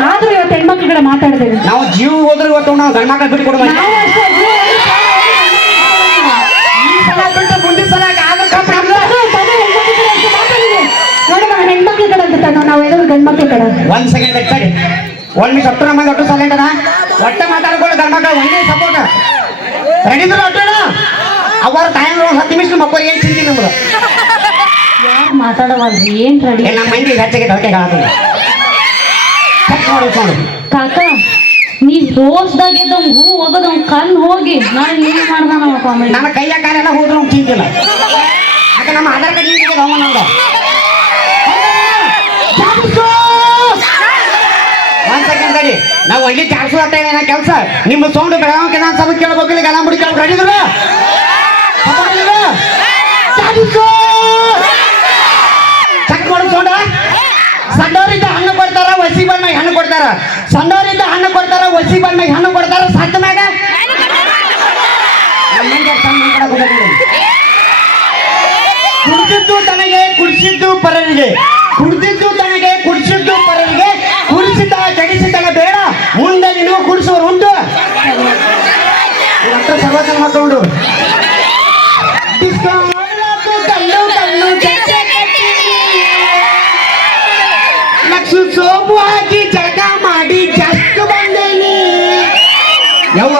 ಆದ್ರೂ ಇವತ್ತು ಹೆಣ್ಮಕ್ಳ ಕಡೆ ಮಾತಾಡ್ತೇವೆ ನಾವು ಜೀವ ಹೋದ್ರೆ ಇವತ್ತು ನಾವು ಗಂಡ್ಮಕ್ಳು ಬಿಟ್ಟು ಕೊಡ್ಬೇಕು ನಾವು ಅಷ್ಟೇ ಈ ಸಲ ಬಿಟ್ಟು ಮುಂದಿನ ಸಲ ಆದ್ರೆ ನೋಡಿ ನಾವು ಹೆಣ್ಮಕ್ಳ ಕಡೆ ಅಂತ ನಾವು ಎದುರು ಗಂಡ್ಮಕ್ಳ ಕಡೆ ಒಂದ್ ಸೆಕೆಂಡ್ ತಡಿ ಒಂದ್ ನಿಮಿಷ ಒಟ್ಟು ನಮ್ಮಲ್ಲಿ ಒಟ್ಟು ಸೈಲೆಂಟ್ ಅದ ಒಟ್ಟೆ ಮಾತಾಡ್ಕೊಳ್ಳೋ ಗಂಡ್ಮಕ್ಳು ಒಂದೇ ಸಪೋರ್ಟ್ ರೆಡಿದ್ರು ಒಟ್ಟಣ ಅವ್ರ ಟೈಮ್ 10 ನಿಮಿಷ ಮಕ್ಕಳು ಏನ್ ಚಿಂತಿ ನಮ್ದು ಯಾರು ಮಾತಾಡವಲ್ರಿ ಏನ್ ರೆಡಿ ನಮ್ಮ ಮಂದಿ ಹೆಚ್ಚಾಗಿ ಹೊಟ್ಟೆ ಕಾಣುತ್ತದೆ ಚೆಕ್ ನೋಡು ಕಾಕ ನೀವ್ ರೋಸ್ದಾಗ ಎದ್ದವ್ ಹೂ ಹೋಗೋದ್ ಅವ್ನ್ ಕಣ್ ಹೋಗಿ ನಾಳೆ ನೀನು ಮಾಡ್ದಾನ ಕಾಮಿಡಿ ನನ್ನ ಕೈಯ ಕಾಲೆಲ್ಲ ಹೋದ್ರು ನಮ್ಗೆ ಚಿಂತಿಲ್ಲ ಯಾಕೆ ನಮ್ಮ ಆಧಾರ್ ಕಾರ್ಡ್ ನಿಂತಿದೆ ಅವ ನಮ್ದು ಒಂದ್ ಸೆಕೆಂಡ್ ತಡಿ ನಾವು ಅಲ್ಲಿ ಚಾರ್ಸು ಆಗ್ತಾ ಇದೆ ಕೆಲಸ ನಿಮ್ಮ ಸೌಂಡ್ ಬೆಳಗಾವಿ ಸಭೆ ಕೇಳಬೇಕು ಇಲ್ಲಿ ಗಲಾಂಬುಡಿ ಕೇಳಬೇಕು ರೆಡಿದ್ರು ಚೆಕ್ ಮಾಡು ಸೌಂಡ ಸಣ್ಣವರಿಂದ ಹಣ್ಣು ಕೊಡ್ತಾರ ವಸಿ ಬಣ್ಣಗೆ ಹಣ್ಣು ಕೊಡ್ತಾರ ಸಣ್ಣವರಿಂದ ಹಣ್ಣು ಕೊಡ್ತಾರ ವಸಿ ಬಣ್ಣಗೆ ಹಣ್ಣು ಕೊಡ್ತಾರ ಸತ್ತ ಮ್ಯಾಗ ಕುಡಿಸಿದ್ದು ತನಗೆ ಕುಡಿಸಿದ್ದು ಪರರಿಗೆ ಕುಡಿದಿದ್ದು ತನಗೆ ಕುಡಿಸಿದ್ದು ಪರರಿಗೆ ಕುಡಿಸಿದ ಜಡಿಸಿದನ ಬೇಡ ಮುಂದೆ ನೀವು ಕುಡಿಸೋರು ಉಂಟು ಸರ್ವಜನ ಮಕ್ಕಳು ಲಕ್ಷ ಸೋಪು ಹಾಕಿ ಜಗ ಮಾಡಿ ಜಸ್ಟ್ ಬಂದೇನಿ ಯವ್ವ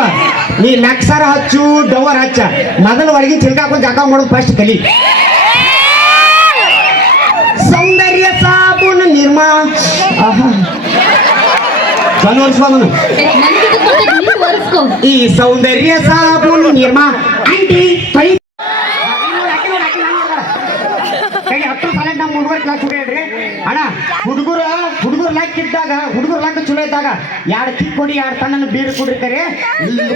ನೀ ಲಕ್ಷರ ಹಚ್ಚು ಡವರ್ ಹಚ್ಚ ಮೊದಲು ಒಳಗೆ ಚಿಲ್ಕಾಕೊಂಡು ಜಗ ಮಾಡೋದು ಫಸ್ಟ್ ಕಲಿ ಸೌಂದರ್ಯ ಸಾಬೂನು ನಿರ್ಮಾ ಈ ಸೌಂದರ್ಯ ಸಾಬೂನು ನಿರ್ಮಾ ಆಂಟಿ ಹತ್ತು ಸಾಲ ನಮ್ಮ ಹುಡುಗರ ಕ್ಲಾಸ್ ಹುಡುಗ್ರಿ ಅಣ್ಣ ಹುಡುಗರು ಲಾಕ್ ಇದ್ದಾಗ ಹುಡುಗರು ಲಾಕ್ ಚಲೋ ಇದ್ದಾಗ ಎರಡು ಕಿಕ್ ಕೊಡಿ ಎರಡು ತಣ್ಣನ್ನು ಬೀರು ಕುಡಿರ್ತಾರೆ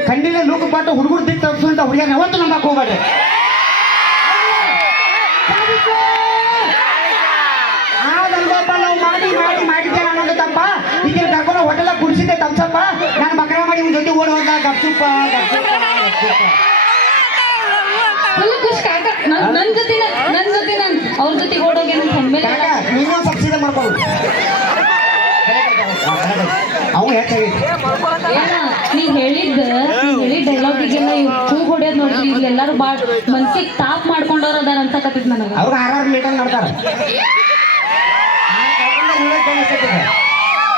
ಕಣ್ಣಿನ ಲೂಕು ಪಾಟು ಹುಡುಗರು ದಿಕ್ಕ ತಪ್ಪಿಸು ಅಂತ ಹುಡುಗಿಯರ್ ಯಾವತ್ತು ನಂಬಕ್ ಹೋಗ್ಬೇಡ್ರಿ ನಾವು ಮಾಡಿದ್ದೆ ಅನ್ನೋದು ತಪ್ಪ ಈಗ ಕರ್ಕೊಂಡು ಹೋಟೆಲ್ ಕುಡಿಸಿದ್ದೆ ತಪ್ಸಪ್ಪ ನಾನು ಮಕರ ಮಾಡಿ ನಿಮ್ ಜೊತೆ ಓಡಿ ಹೋದ ಗಪ್ಚುಪ್ಪ ನನ್ ಜೊತೆ ಅವ್ರ ಜೊತೆ ಓಡೋಗಿ ನೀನು ಸಬ್ಸಿಡಿ ಮಾಡ್ಬೋದು ಅವು ಹೆಚ್ಚಾಗೈತಿ ನೀ ಹೇಳಿದ್ದ ಡೈಲಾಗಿಗೆಲ್ಲ ಹೂ ಹೊಡೆಯೋದ್ ನೋಡ್ರಿ ಇಲ್ಲಿ ಎಲ್ಲಾರು ಬಾಳ್ ಮನ್ಸಿಗೆ ತಾಪ್ ಮಾಡ್ಕೊಂಡವ್ರ ಅದಾರ ಅನ್ಸಕತ್ತಿದ್ ನನಗ ಅವ್ರು 6 ಮೀಟರ್ ಮಾಡ್ತಾರ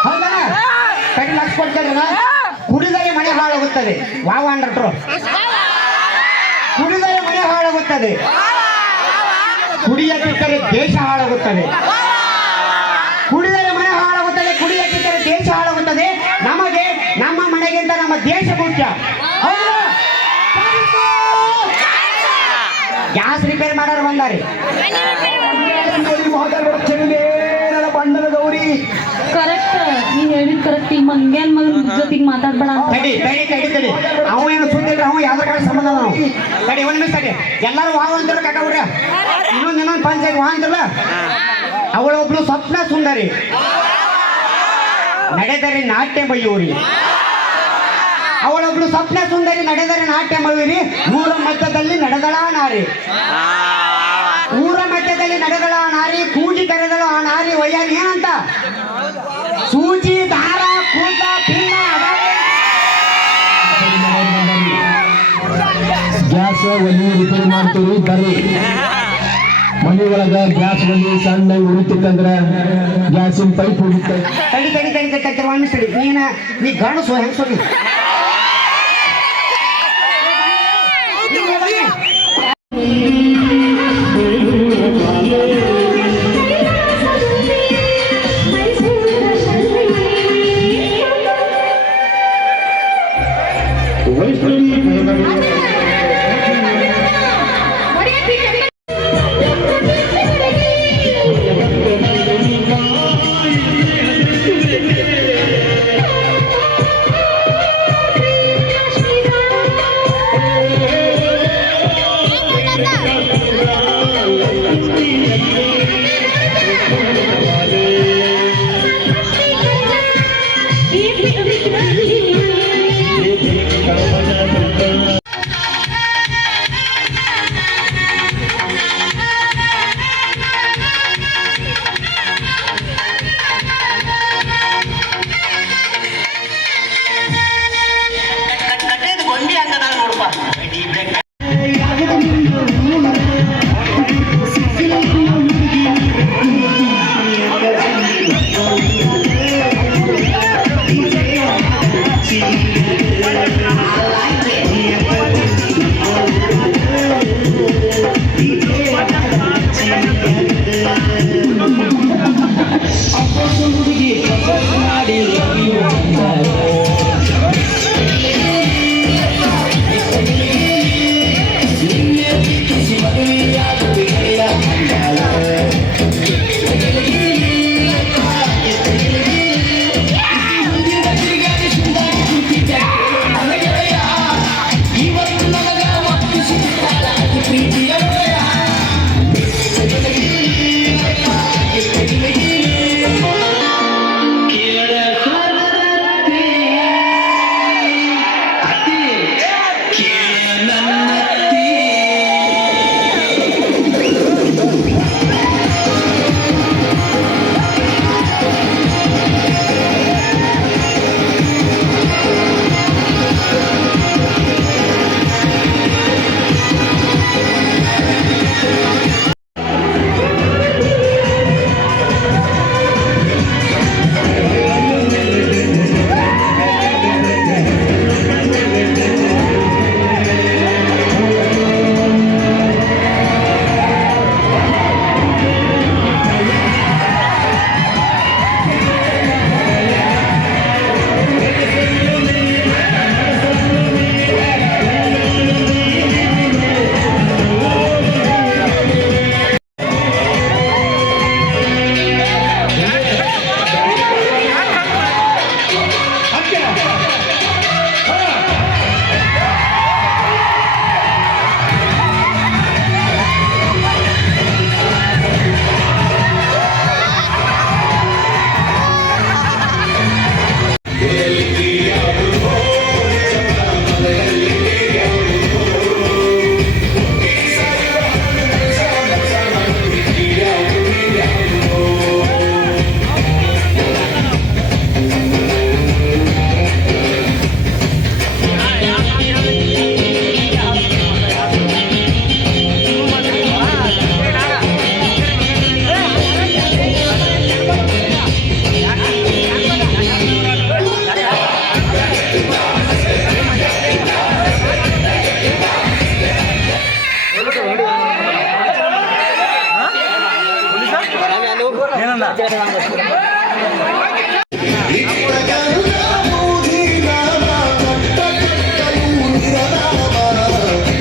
ಹೌದಾ ಕಡಿ ಲಕ್ಷ ಕೊಡ್ತೇನೆ ಕುಡಿದರೆ ಮನೆ ಹಾಳಾಗುತ್ತದೆ ವಾವ ಅಂಡ್ರು ಕುಡಿದರೆ ಮನೆ ಹಾಳಾಗುತ್ತದೆ ಕುಡಿಯದಿದ್ದರೆ ದೇಶ ಹಾಳಾಗುತ್ತದೆ ಕುಡಿದರೆ ಮನೆ ಹಾಳಾಗುತ್ತದೆ ಕುಡಿಯದಿದ್ದರೆ ದೇಶ ಹಾಳಾಗುತ್ತದೆ ನಮಗೆ ನಮ್ಮ ಮನೆಗಿಂತ ನಮ್ಮ ದೇಶ ಮುಖ್ಯ ಗ್ಯಾಸ್ ರಿಪೇರ್ ಮಾಡೋರು ಬಂದಾರಿ. ಬಣ್ಣದ ಗೌರಿ ಕರೆಕ್ಟ್ ನೀ ಹೇಳಿದ್ ಕರೆಕ್ಟ್. ಈಗ ಮಂಗ್ಯಾನ್ ಮಗನ ಜೊತೆಗೆ ಮಾತಾಡ್ಬೇಡ ಅಂತ. ತಡಿ ಅವ ಏನು ಸುದ್ದಿಲ್ರಿ, ಅವ ಯಾವ್ದ್ರ ಕಡೆ ಸಂಬಂಧ ನಾವು. ತಡಿ ಒಂದ್ ನಿಮಿಷ ತಡಿ. ಎಲ್ಲರೂ ವಾವ್ ಅಂತಿಲ್ಲ ಕಾಕ ಬಿಡ್ರಿ. ಇನ್ನೊಂದು ಪಂಚಾಯತ್ ವಾ ಅಂತಿಲ್ಲ. ಅವಳೊಬ್ಳು ಸ್ವಪ್ನ ಸುಂದರಿ ನಡೆದರೆ ನಾಟ್ಯ ಬಯ್ಯೂರಿ. ಅವಳೊಬ್ಳು ಸ್ವಪ್ನ ಸುಂದರಿ ನಡೆದರೆ ನಾಟ್ಯ ಬಯ್ಯೂರಿ. ಊರ ಮಧ್ಯದಲ್ಲಿ ನಡೆದಳ ನಾರಿ, ಊರ ಮಧ್ಯದಲ್ಲಿ ನಡೆದಳ ನಾರಿ, ಕೂಜಿ ಕರೆದಳು ಆ ನಾರಿ ವಯ್ಯಾರಿ. ಏನಂತ? ಸೂಜಿ ದಾರ ಕೂಟ ಪಿನ್ನ ಗ್ಯಾಸ್ ಒಲಿ ರಿಪೇರಿ ಮಾಡ್ತೀವಿ ಬರ್ರಿ. ಮನೆ ಒಳಗ ಗ್ಯಾಸ್ ಒಲಿ ಸಣ್ಣ ಉಳಿತಿತ್ತಂದ್ರ ಗ್ಯಾಸಿನ ಪೈಪ್ ಹೋಗುತ್ತೆ. ತಡಿ ಒಂದ್ ನಿಮಿಷ ತಡಿ. ನೀ ಗಣಸು ಹೆಂಗಸು ನೀ?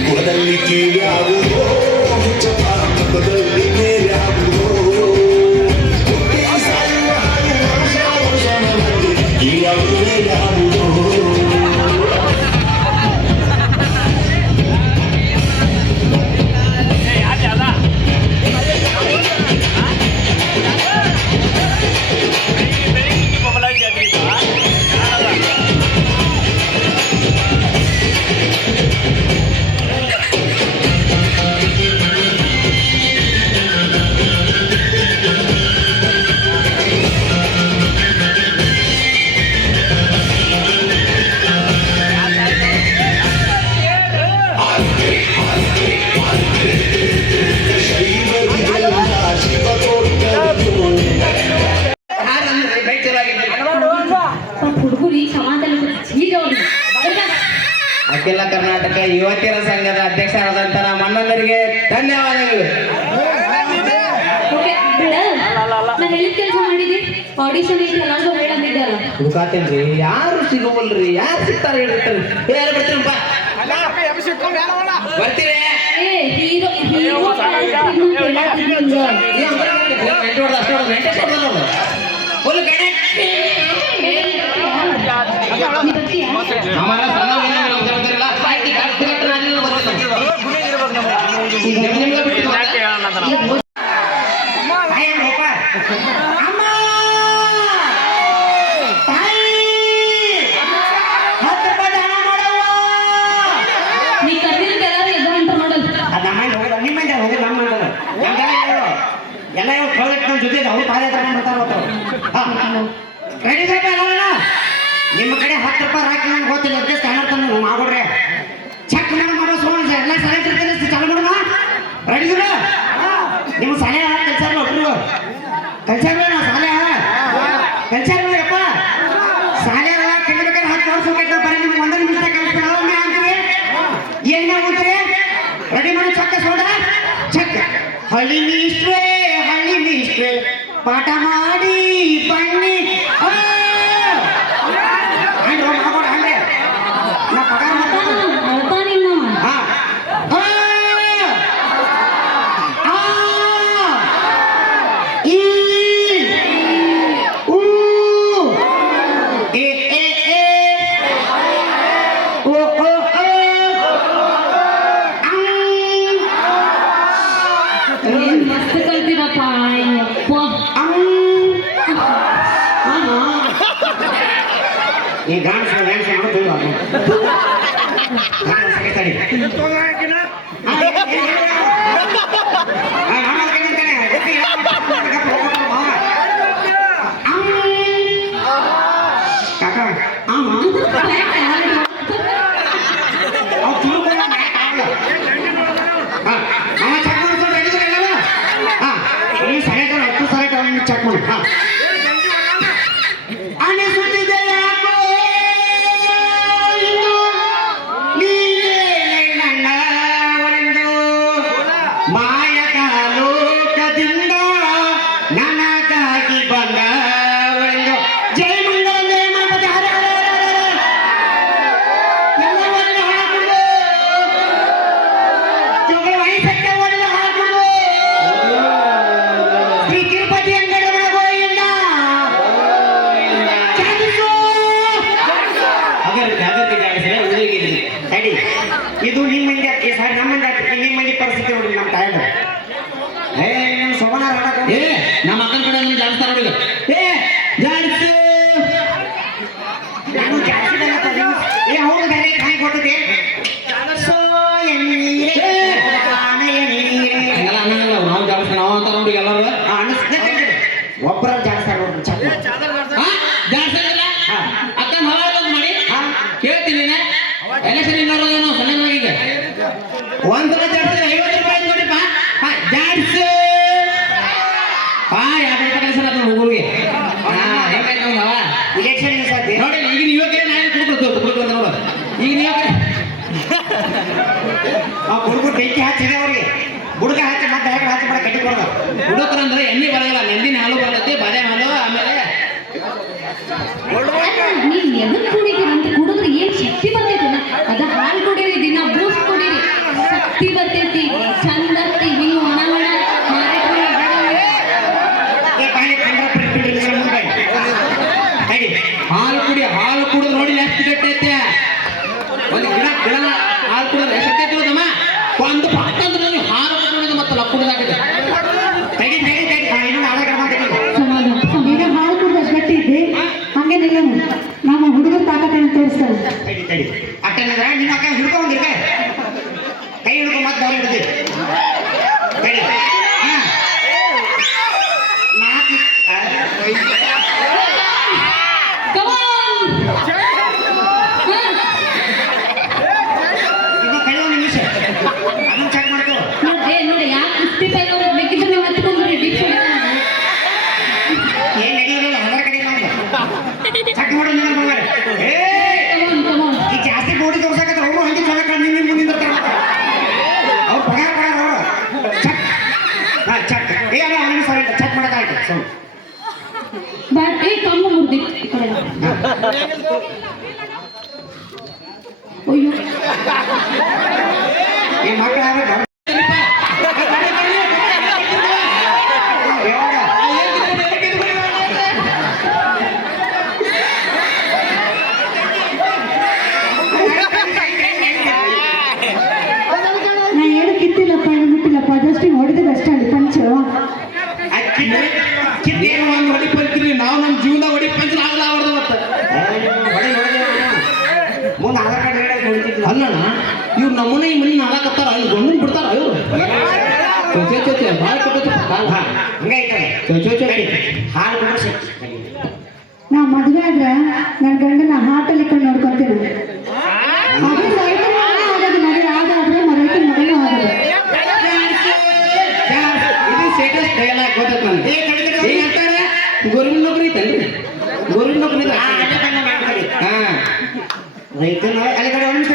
ಕುಲದಲ್ಲಿ ಕೀಳಾಗುವುದು ಅಖಿಲ ಕರ್ನಾಟಕ ಯುವತಿಯರ ಸಂಘದ ಅಧ್ಯಕ್ಷರಾದಂತ ನಮ್ಮ ಅಣ್ಣಂದರಿಗೆ ಧನ್ಯವಾದಗಳು. ಓಕೆ ಬಿಡ ನಾ ಹೇಳಿದ ಕೆಲಸ ಮಾಡಿದಿ ಆಡಿಷನ್ ಐತಿ ಎಲ್ಲಾರ್ಗೂ ಹೇಳಂದಿದ್ದೆ ಅಲ್ಲ ಹುಡುಕಾತೇನ್ರಿ, ಯಾರು ಸಿಗವಲ್ರಿ, ಯಾರು ಸಿಗ್ತಾರ ಹೇಳ್ತಾರೆ. ಯಾರು ಬರ್ತೀರಪ್ಪ ಬರ್ತೀರಿ ಏ ಹೀರೋ ಹೀರೋ हमारा ನೀ ಕರ್ದಿದ್ದ ಎಲ್ಲರೂ ಎದ್ದು ಅಂತ ಮಾಡಲ್ ಎಲ್ಲ ಪ್ರಾಜೆಕ್ಟ್ ನನ್ನ ಜೊತೆ ಅವ್ರು ಪಾದಯಾತ್ರೆ ಮಾಡ್ತಾರೆ. ನಿಮ್ಮ ಕಡೆ 10 ರೂಪಾಯಿ ಹಾಕಿ ನಂಗೆ ಗೊತ್ತಿಲ್ಲ ಅದಕ್ಕೆ ಸ್ಕ್ಯಾನರ್ ತಂದು ಮಾಡ್ಬಿಡ್ರೆ ಚೆಕ್ ಮಾಡೋ ಸೋಣ ಎಲ್ಲ ಸಲಹೆ ಚಾಲು ಮಾಡೋಣ. ರೆಡಿ ನಿಮ್ಮ ಸಲಹೆ ಕಲ್ಸಾರ ಒಬ್ರು ಕಲ್ಸಾರ ಸಾಲೆ ಕಲ್ಸಾರಪ್ಪ ಸಾಲೆ ಕೆಳಬೇಕಾದ್ರೆ 10 ವರ್ಷ ಹೋಗ್ತಾ ಬರೀ ನಿಮ್ಗೆ 1 ನಿಮಿಷ ಕಲಿಸ್ತಾರೆ ಅಂತೀವಿ. ಏನೇ ಹೋಗ್ತೀರಿ ರೆಡಿ ಮಾಡಿ ಚಕ್ಕ ಸೋಡ ಚೆಕ್ ಹಳ್ಳಿ ಮೀಸ್ಟ್ರೆ ಪಾಠ ಮಾಡಿ ಬನ್ನಿ. ಅಳ್ತಾ ನಿನ್ನ ಮಸ್ತ್ ಕಲ್ತಿರಪ್ಪ ಅಯ್ಯಪ್ಪ ಈ ಗಾಂಡ್ಸ್ ಮಾಡೋದು ಚೆಕ್ ಮಾಡಿ ಅನಿಸುತ್ತಿದೆ ಯಾಕೋ ಇನ್ನು ನೀನೇ ನನ್ನ ಒಂದು ಮಾಯಕ ಲೋಕದಿಂದ ನನಗಾಗಿ ಬಂದ ಒಂದು ಜೈ ಮಂಗಲ ಜಯ ಮಾತ ಹರ ಎಲ್ಲವನ್ನ ಹಾಕುದು ಜಗಳ ವಯಸ್ಸಕ್ಕೆ ಒಂದು ಹಾಕುದು ಶ್ರೀ ತಿರುಪತಿ ಅಂಗಡಿ ಗೋವಿಂದ ತಡಿ ಇದು ನಿಮ್ಮ ಮಂದಿ ಸರ್ ನಮ್ಮ ನಿಮ್ಮ ಮಂದಿ ಪರಿಸ್ಥಿತಿ ನೋಡಿ ನಮ್ಮ ತಾಯಂದ್ರ ನಿಮ್ಮ ಸೋಮನ ನಮ್ಮ ಅಕ್ಕನ ಕಡೆ ಜಾಡಿಸ್ತಾರ ನೋಡಿ. ಜಾಡಿಸು ನಾನು ಅವ್ರು ಬೇರೆ ಕಾಯಿ ಕೊಟ್ಟಿದೆ ಸೋ ಎನ್ನೀರೇ ನಾವು ಜಾಡಿಸ್ತಾರ ನಾವು ಅಂತ ನೋಡಿ ಎಲ್ಲರೂ ಒಬ್ಬರ ಜಾಡಿಸ್ತಾರ ನೋಡ್ರಿ ಚಕ್ ಜಾಡಿಸಿಲ್ಲ ಅಕ್ಕನ ಹವಾಜ್ ಮಾಡಿ ಕೇಳ್ತೀನಿ ಎಲೆಕ್ಷನ್ ಇನ್ನೋರೋದೇನೋ ಸಣ್ಣ ಈಗ ಒಂದ್ಸಲ ಜಾಡಿಸಿದ್ರೆ 50 ರೂಪಾಯಿ ನೋಡಿಪ್ಪ. ಜಾಡಿಸು 50 ರೂಪಾಯಿ ಕಳಿಸಲ್ಲ ಹುಡುಗರಿಗೆ. ಇಲೆಕ್ಷನ್ ಸಾಧ್ಯ ನೋಡಿ ಈಗಿನ ಯುವಕರೇ ನಾನು ಕುಡುಕ್ರು ನೋಡು ಈಗಿನ ಯುವಕರೇ ಆ ಹುಡುಗರು ಬೆಂಕಿ ಹಚ್ಚಿದೆ ಅವ್ರಿಗೆ ಹುಡುಗ ಹಚ್ಚಿ ಮತ್ತೆ ಹೇಗೆ ಹಚ್ಚಿ ಮಾಡಿ ಕಟ್ಟಿ ಕೊಡೋದು ಹುಡುಗರು ಅಂದ್ರೆ ಎಣ್ಣೆ ಬರಲ್ಲ, ನೆಂದಿನ ಹಾಲು ಬರ್ತೈತಿ, ಬಾದಾಮಿ ಹಾಲು, ಆಮೇಲೆ ನೀವ್ ಎದಕ್ ಕುಡಿತೀರ ಅಂತ ಕುಡಿದ್ರೆ ಏನ್ ಶಕ್ತಿ ಬರ್ತೈತಿ ಅದ ಹಾಲು ಕುಡೀರಿ, ದಿನ ಬೂಸ್ಟ್ ಕುಡೀರಿ, ಶಕ್ತಿ ಬರ್ತೈತಿ, ಚಂದ ಹಿಂಗ್ ಒಣ ಒಣ ಹಾಲು ಕುಡಿದು ನೋಡಿ ಎಷ್ಟು ಗಟ್ಟೈತೆ. ಒಂದು ಗಿಡ ಹಾಲು ಕುಡಿದ್ರೆ ಎಷ್ಟು ಗಟ್ಟೈತಿ ಹೋದಮ್ಮ ಒಂದು ಪಕ್ಕಂದ್ರೆ ನೋಡಿ ಹಾಲು ಕುಡಿದು ಮತ್ತೆ ಲಕ್ಕುಡಿದಾಗಿದೆ. ಈಗ ಹಾಲು ಕುಡಿದು ಅಷ್ಟು ಗಟ್ಟಿ ಇದ್ದಿ ಹಂಗೆ ನಿಲ್ಲ ನಮ್ಮ ಹುಡುಗರ ತಾಕತ್ತನ್ನು ತೋರಿಸ್ತಾರೆ. ಅಟ್ಟಂದ್ರ ನಿನ್ನ ಅಕ್ಕ ಹಿಡ್ಕೊಂಡಿರ್ಬೇ ಕೈ ಹಿಡ್ಕೊಂಡು ಮತ್ತೆ ದಾರಿ ಹಿಡಿದಿ ನಿಮಿಷ ಅದನ್ನ ಚೆಕ್ ಮಾಡ್ಕೋ ನೋಡಿ ಯಾಕೆ ಕುಸ್ತಿ ಪೈಲ ಬೇಕಿದ್ರೆ ನೀವು ಹತ್ಕೊಂಡ್ರಿ ದೀಕ್ಷೆ ಏನ್ ನಡೆಯೋದಿಲ್ಲ ಅದರ ಕಡೆ ಚೆಕ್ ಮಾಡೋ ಈಗ ಜಾಸ್ತಿ ಬೋಡಿ ತೋರ್ಸಾಕತ್ರ ಅವರು ಹಂಗೆ ಬಟ್ ಏ ಕಮ್ಮು ಮುರ್ದಿ ಅಯ್ಯೋ ಈ ಮಕ್ಕಳ ನಾ ಏನು ಕಿತ್ತಿಲ್ಲಪ್ಪ ಏನು ಮುಟ್ಟಿಲ್ಲಪ್ಪ ಜಸ್ಟ್ ಹೊಡೆದಿದ್ದು ಅಷ್ಟೇ ಅಲ್ಲಿ ಪಂಚು ಕಿತ್ತೇನು ಒಂದು ಹೊಡಿ ಪಂಚ್ರಿ ನಾವು ನಮ್ಮ ಜೀವನದಾಗ ಹೊಡಿ ಪಂಚ್ ಆಗಲ್ಲ ಹೊಡೆದ ಮತ್ತೆ ಮುಂದೆ ಆಧಾರ್ ಕಾರ್ಡ್ ಹೇಳಿ ಹೊಡಿತಿದ್ಲು ಅಲ್ಲಣ್ಣ ಇವ್ರು ನಮ್ಮನೆ ಈ ಮನೆ ನಾಲ್ಕತ್ತಾರ ಅಲ್ಲಿ ಗಂಡನ್ ಬಿಡ್ತಾರ ಇವ್ರು ಭಾಳ ಕೊಟ್ಟೈತಿ ಕಾಲ ಹಂಗೈತೆ ಹಾಲು ಕುಡಿಸಿ ನಾ ಮದುವೆ ಆದ್ರೆ ನನ್ನ ಗಂಡನ ಹಾಟಲ್ಲಿ ಇಟ್ಕೊಂಡು ನೋಡ್ಕೊತೀನಿ ಅದು ರೈತನ ಆಗೋದು ಮದುವೆ ಆಗಾದ್ರೆ ರೈತನ ಮಗನೂ ಆಗೋದು ಇದು ಸ್ಟೇಟಸ್ ಡೈಲಾಗ್ ಗೊತ್ತೈತೆ ನನಗೆ ಏನಂತಾರೆ ಗೌರ್ಮೆಂಟ್ ನೌಕರಿ ಐತಲ್ರಿ ಗೌರ್ಮೆಂಟ್ ನೌಕರಿ ಹಾ ರೈತನ ಅಲ್ಲಿ ಕಡೆ ಒಂದು